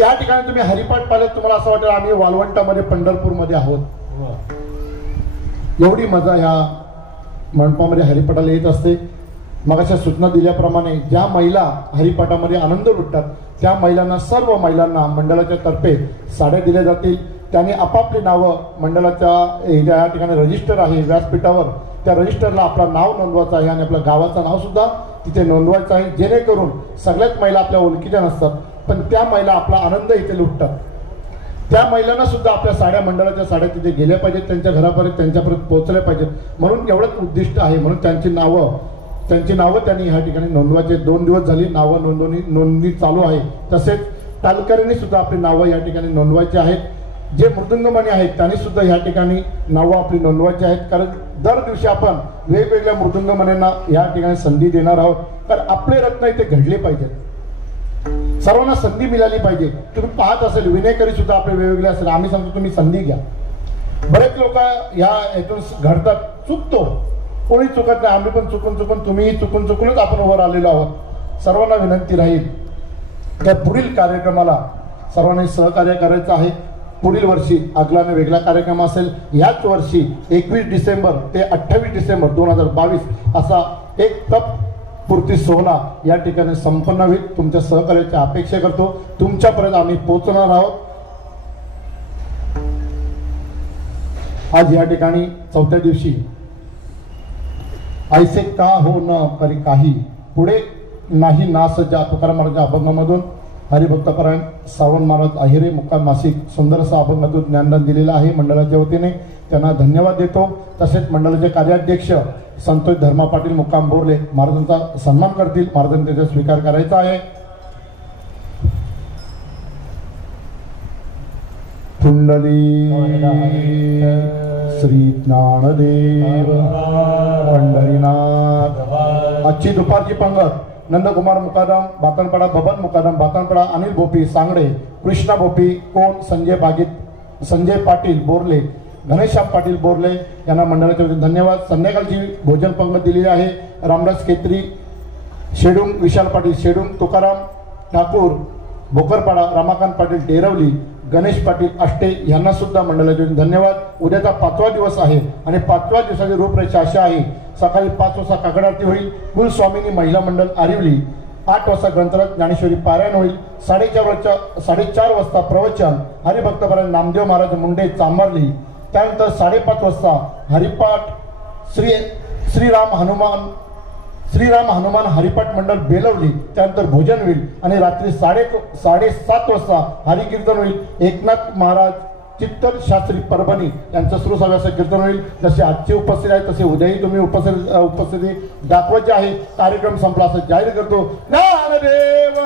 या ठिकाणी तुम्ही हरिपाठ पाहिले, तुम्हाला असं वाटेल आम्ही वालवंटामध्ये पंढरपूरमध्ये आहोत. एवढी मजा ह्या मंडपामध्ये हरिपाठाला येत असते. मग अशा सूचना दिल्याप्रमाणे ज्या महिला हरिपाठामध्ये आनंद लुटतात त्या महिलांना, सर्व महिलांना मंडळाच्या तर्फे साड्या दिल्या जातील. त्यांनी आपापली नावं मंडळाच्या या ठिकाणी रजिस्टर आहे व्यासपीठावर, त्या रजिस्टरला आपलं नाव नोंदवायचं आहे आणि आपल्या गावाचं नाव सुद्धा तिथे नोंदवायचं आहे, जेणेकरून सगळ्याच महिला आपल्या ओळखीच्या नसतात पण त्या महिला आपला आनंद इथे लुटतात. त्या महिलांना सुद्धा आपल्या साड्या, मंडळाच्या साड्या तिथे गेल्या पाहिजेत, त्यांच्या घरापर्यंत त्यांच्यापर्यंत पोहोचल्या पाहिजेत. म्हणून एवढंच उद्दिष्ट आहे. म्हणून त्यांची नावं त्यांनी ह्या ठिकाणी नोंदवायचे. 2 दिवस झाली नावं नोंदणी चालू आहे. तसेच टालकऱ्यांनी सुद्धा आपली नावं या ठिकाणी नोंदवायची आहेत. जे मृदुंगमणी आहेत त्यांनी सुद्धा या ठिकाणी नावं आपली नोंदवायची आहेत, कारण दर दिवशी आपण वेगवेगळ्या मृदुंगमण्यांना या ठिकाणी संधी देणार आहोत. कारण आपले रत्न इथे घडले पाहिजेत, सर्वांना संधी मिळाली पाहिजे. तुम्ही पाहत असेल विनेकरी सुद्धा आपले वेगवेगळे असेल, आम्ही सांगतो तुम्ही संधी घ्या. बरेच लोक या यातून घडतात, चुकतो, कोणी चुकत नाही, आम्ही पण चुकून तुम्हीही चुकूनच आपण वर आलेलो आहोत. सर्वांना विनंती राहील त्या पुढील कार्यक्रमाला सर्वांनी सहकार्य करायचं आहे. पुढील वर्षी आगलाने वेगळा कार्यक्रम असेल. याच वर्षी 21 डिसेंबर ते 28 डिसेंबर 2022 असा एक तप पूर्ती सोहळा या ठिकाणी संपन्न होईल. तुमच्या सहकार्याची अपेक्षा करतो. तुमच्यापर्यंत आम्ही पोहोचणार आहोत. आज या ठिकाणी चौथ्या दिवशी ऐसे का हो न करी काही पुढे नाही ना सज्जा तुकाराम महाराजच्या अभंगामधून हरिभक्तपरायण सावंत महाराज अहिरे मुक्काम मासिक सुंदर असा अभंगातून ज्ञानदान दिलेलं आहे मंडळाच्या वतीने. त्यांना धन्यवाद देतो. तसेच मंडळाचे कार्याध्यक्ष संतोष धर्मा पाटील मुक्काम बोरले महाराजांचा सन्मान करतील. महाराजांनी त्याचा स्वीकार करायचा आहे. कुंडली श्री ज्ञानदेव पंढरीनाथ. आजची दुपारची पंगत नंदकुमार मुकादम बातनपाडा, बबन मुकादम बातनपाडा, अनिल भोपी सांगडे, कृष्णा भोपी कोण, संजय पाटील बोरले, घनश्याम पाटील बोरले यांना मंडळाच्या वतीने धन्यवाद. संध्याकाळची भोजन पंगत दिलेली आहे. रामदास केत्री शेडुंग, विशाल पाटील शेडुंग, तुकाराम ठाकूर भोकरपाडा, रमाकांत पाटील डेरवली, गणेश पाटील आष्टे यांना सुद्धा मंडळाच्या वतीने धन्यवाद. उद्याचा 5वा दिवस आहे आणि 5व्या दिवसाची रूपरेषा अशी आहे. सकाळी 5 वाजता काकड आरती होईल. कुलस्वामिनी महिला मंडळ आरिवली. 8 वाजता ग्रंथराज ज्ञानेश्वरी पारायण होईल. 4:30 वाजता प्रवचन हरिभक्तपरायण नामदेव महाराज मुंडे चांभारली. त्यानंतर 5:30 वाजता हरिपाठ श्रीराम हनुमान हरिपाठ मंडळ बेलवली. त्यानंतर भोजन होईल आणि रात्री 7:30 वाजता हरिकीर्तन होईल. एकनाथ महाराज चित्तर शास्त्री परभणी यांचं सुरूसाव्याचं कीर्तन होईल. जसे आजची उपस्थिती आहे तसे उद्याही तुम्ही उपस्थिती दाखवायची आहे. कार्यक्रम संपला असं जाहीर करतो. ज्ञानदेव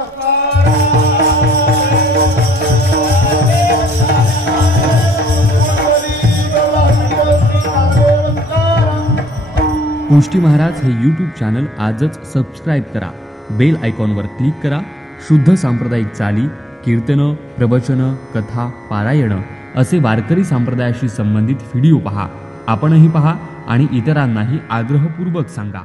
पुष्टी महाराज हे यूट्यूब चॅनल आजच सबस्क्राईब करा. बेल आयकॉनवर क्लिक करा. शुद्ध सांप्रदायिक चाली, कीर्तनं, प्रवचनं, कथा, पारायणं असे वारकरी संप्रदायाशी संबंधित व्हिडिओ पहा. आपणही पहा आणि इतरांनाही आग्रहपूर्वक सांगा.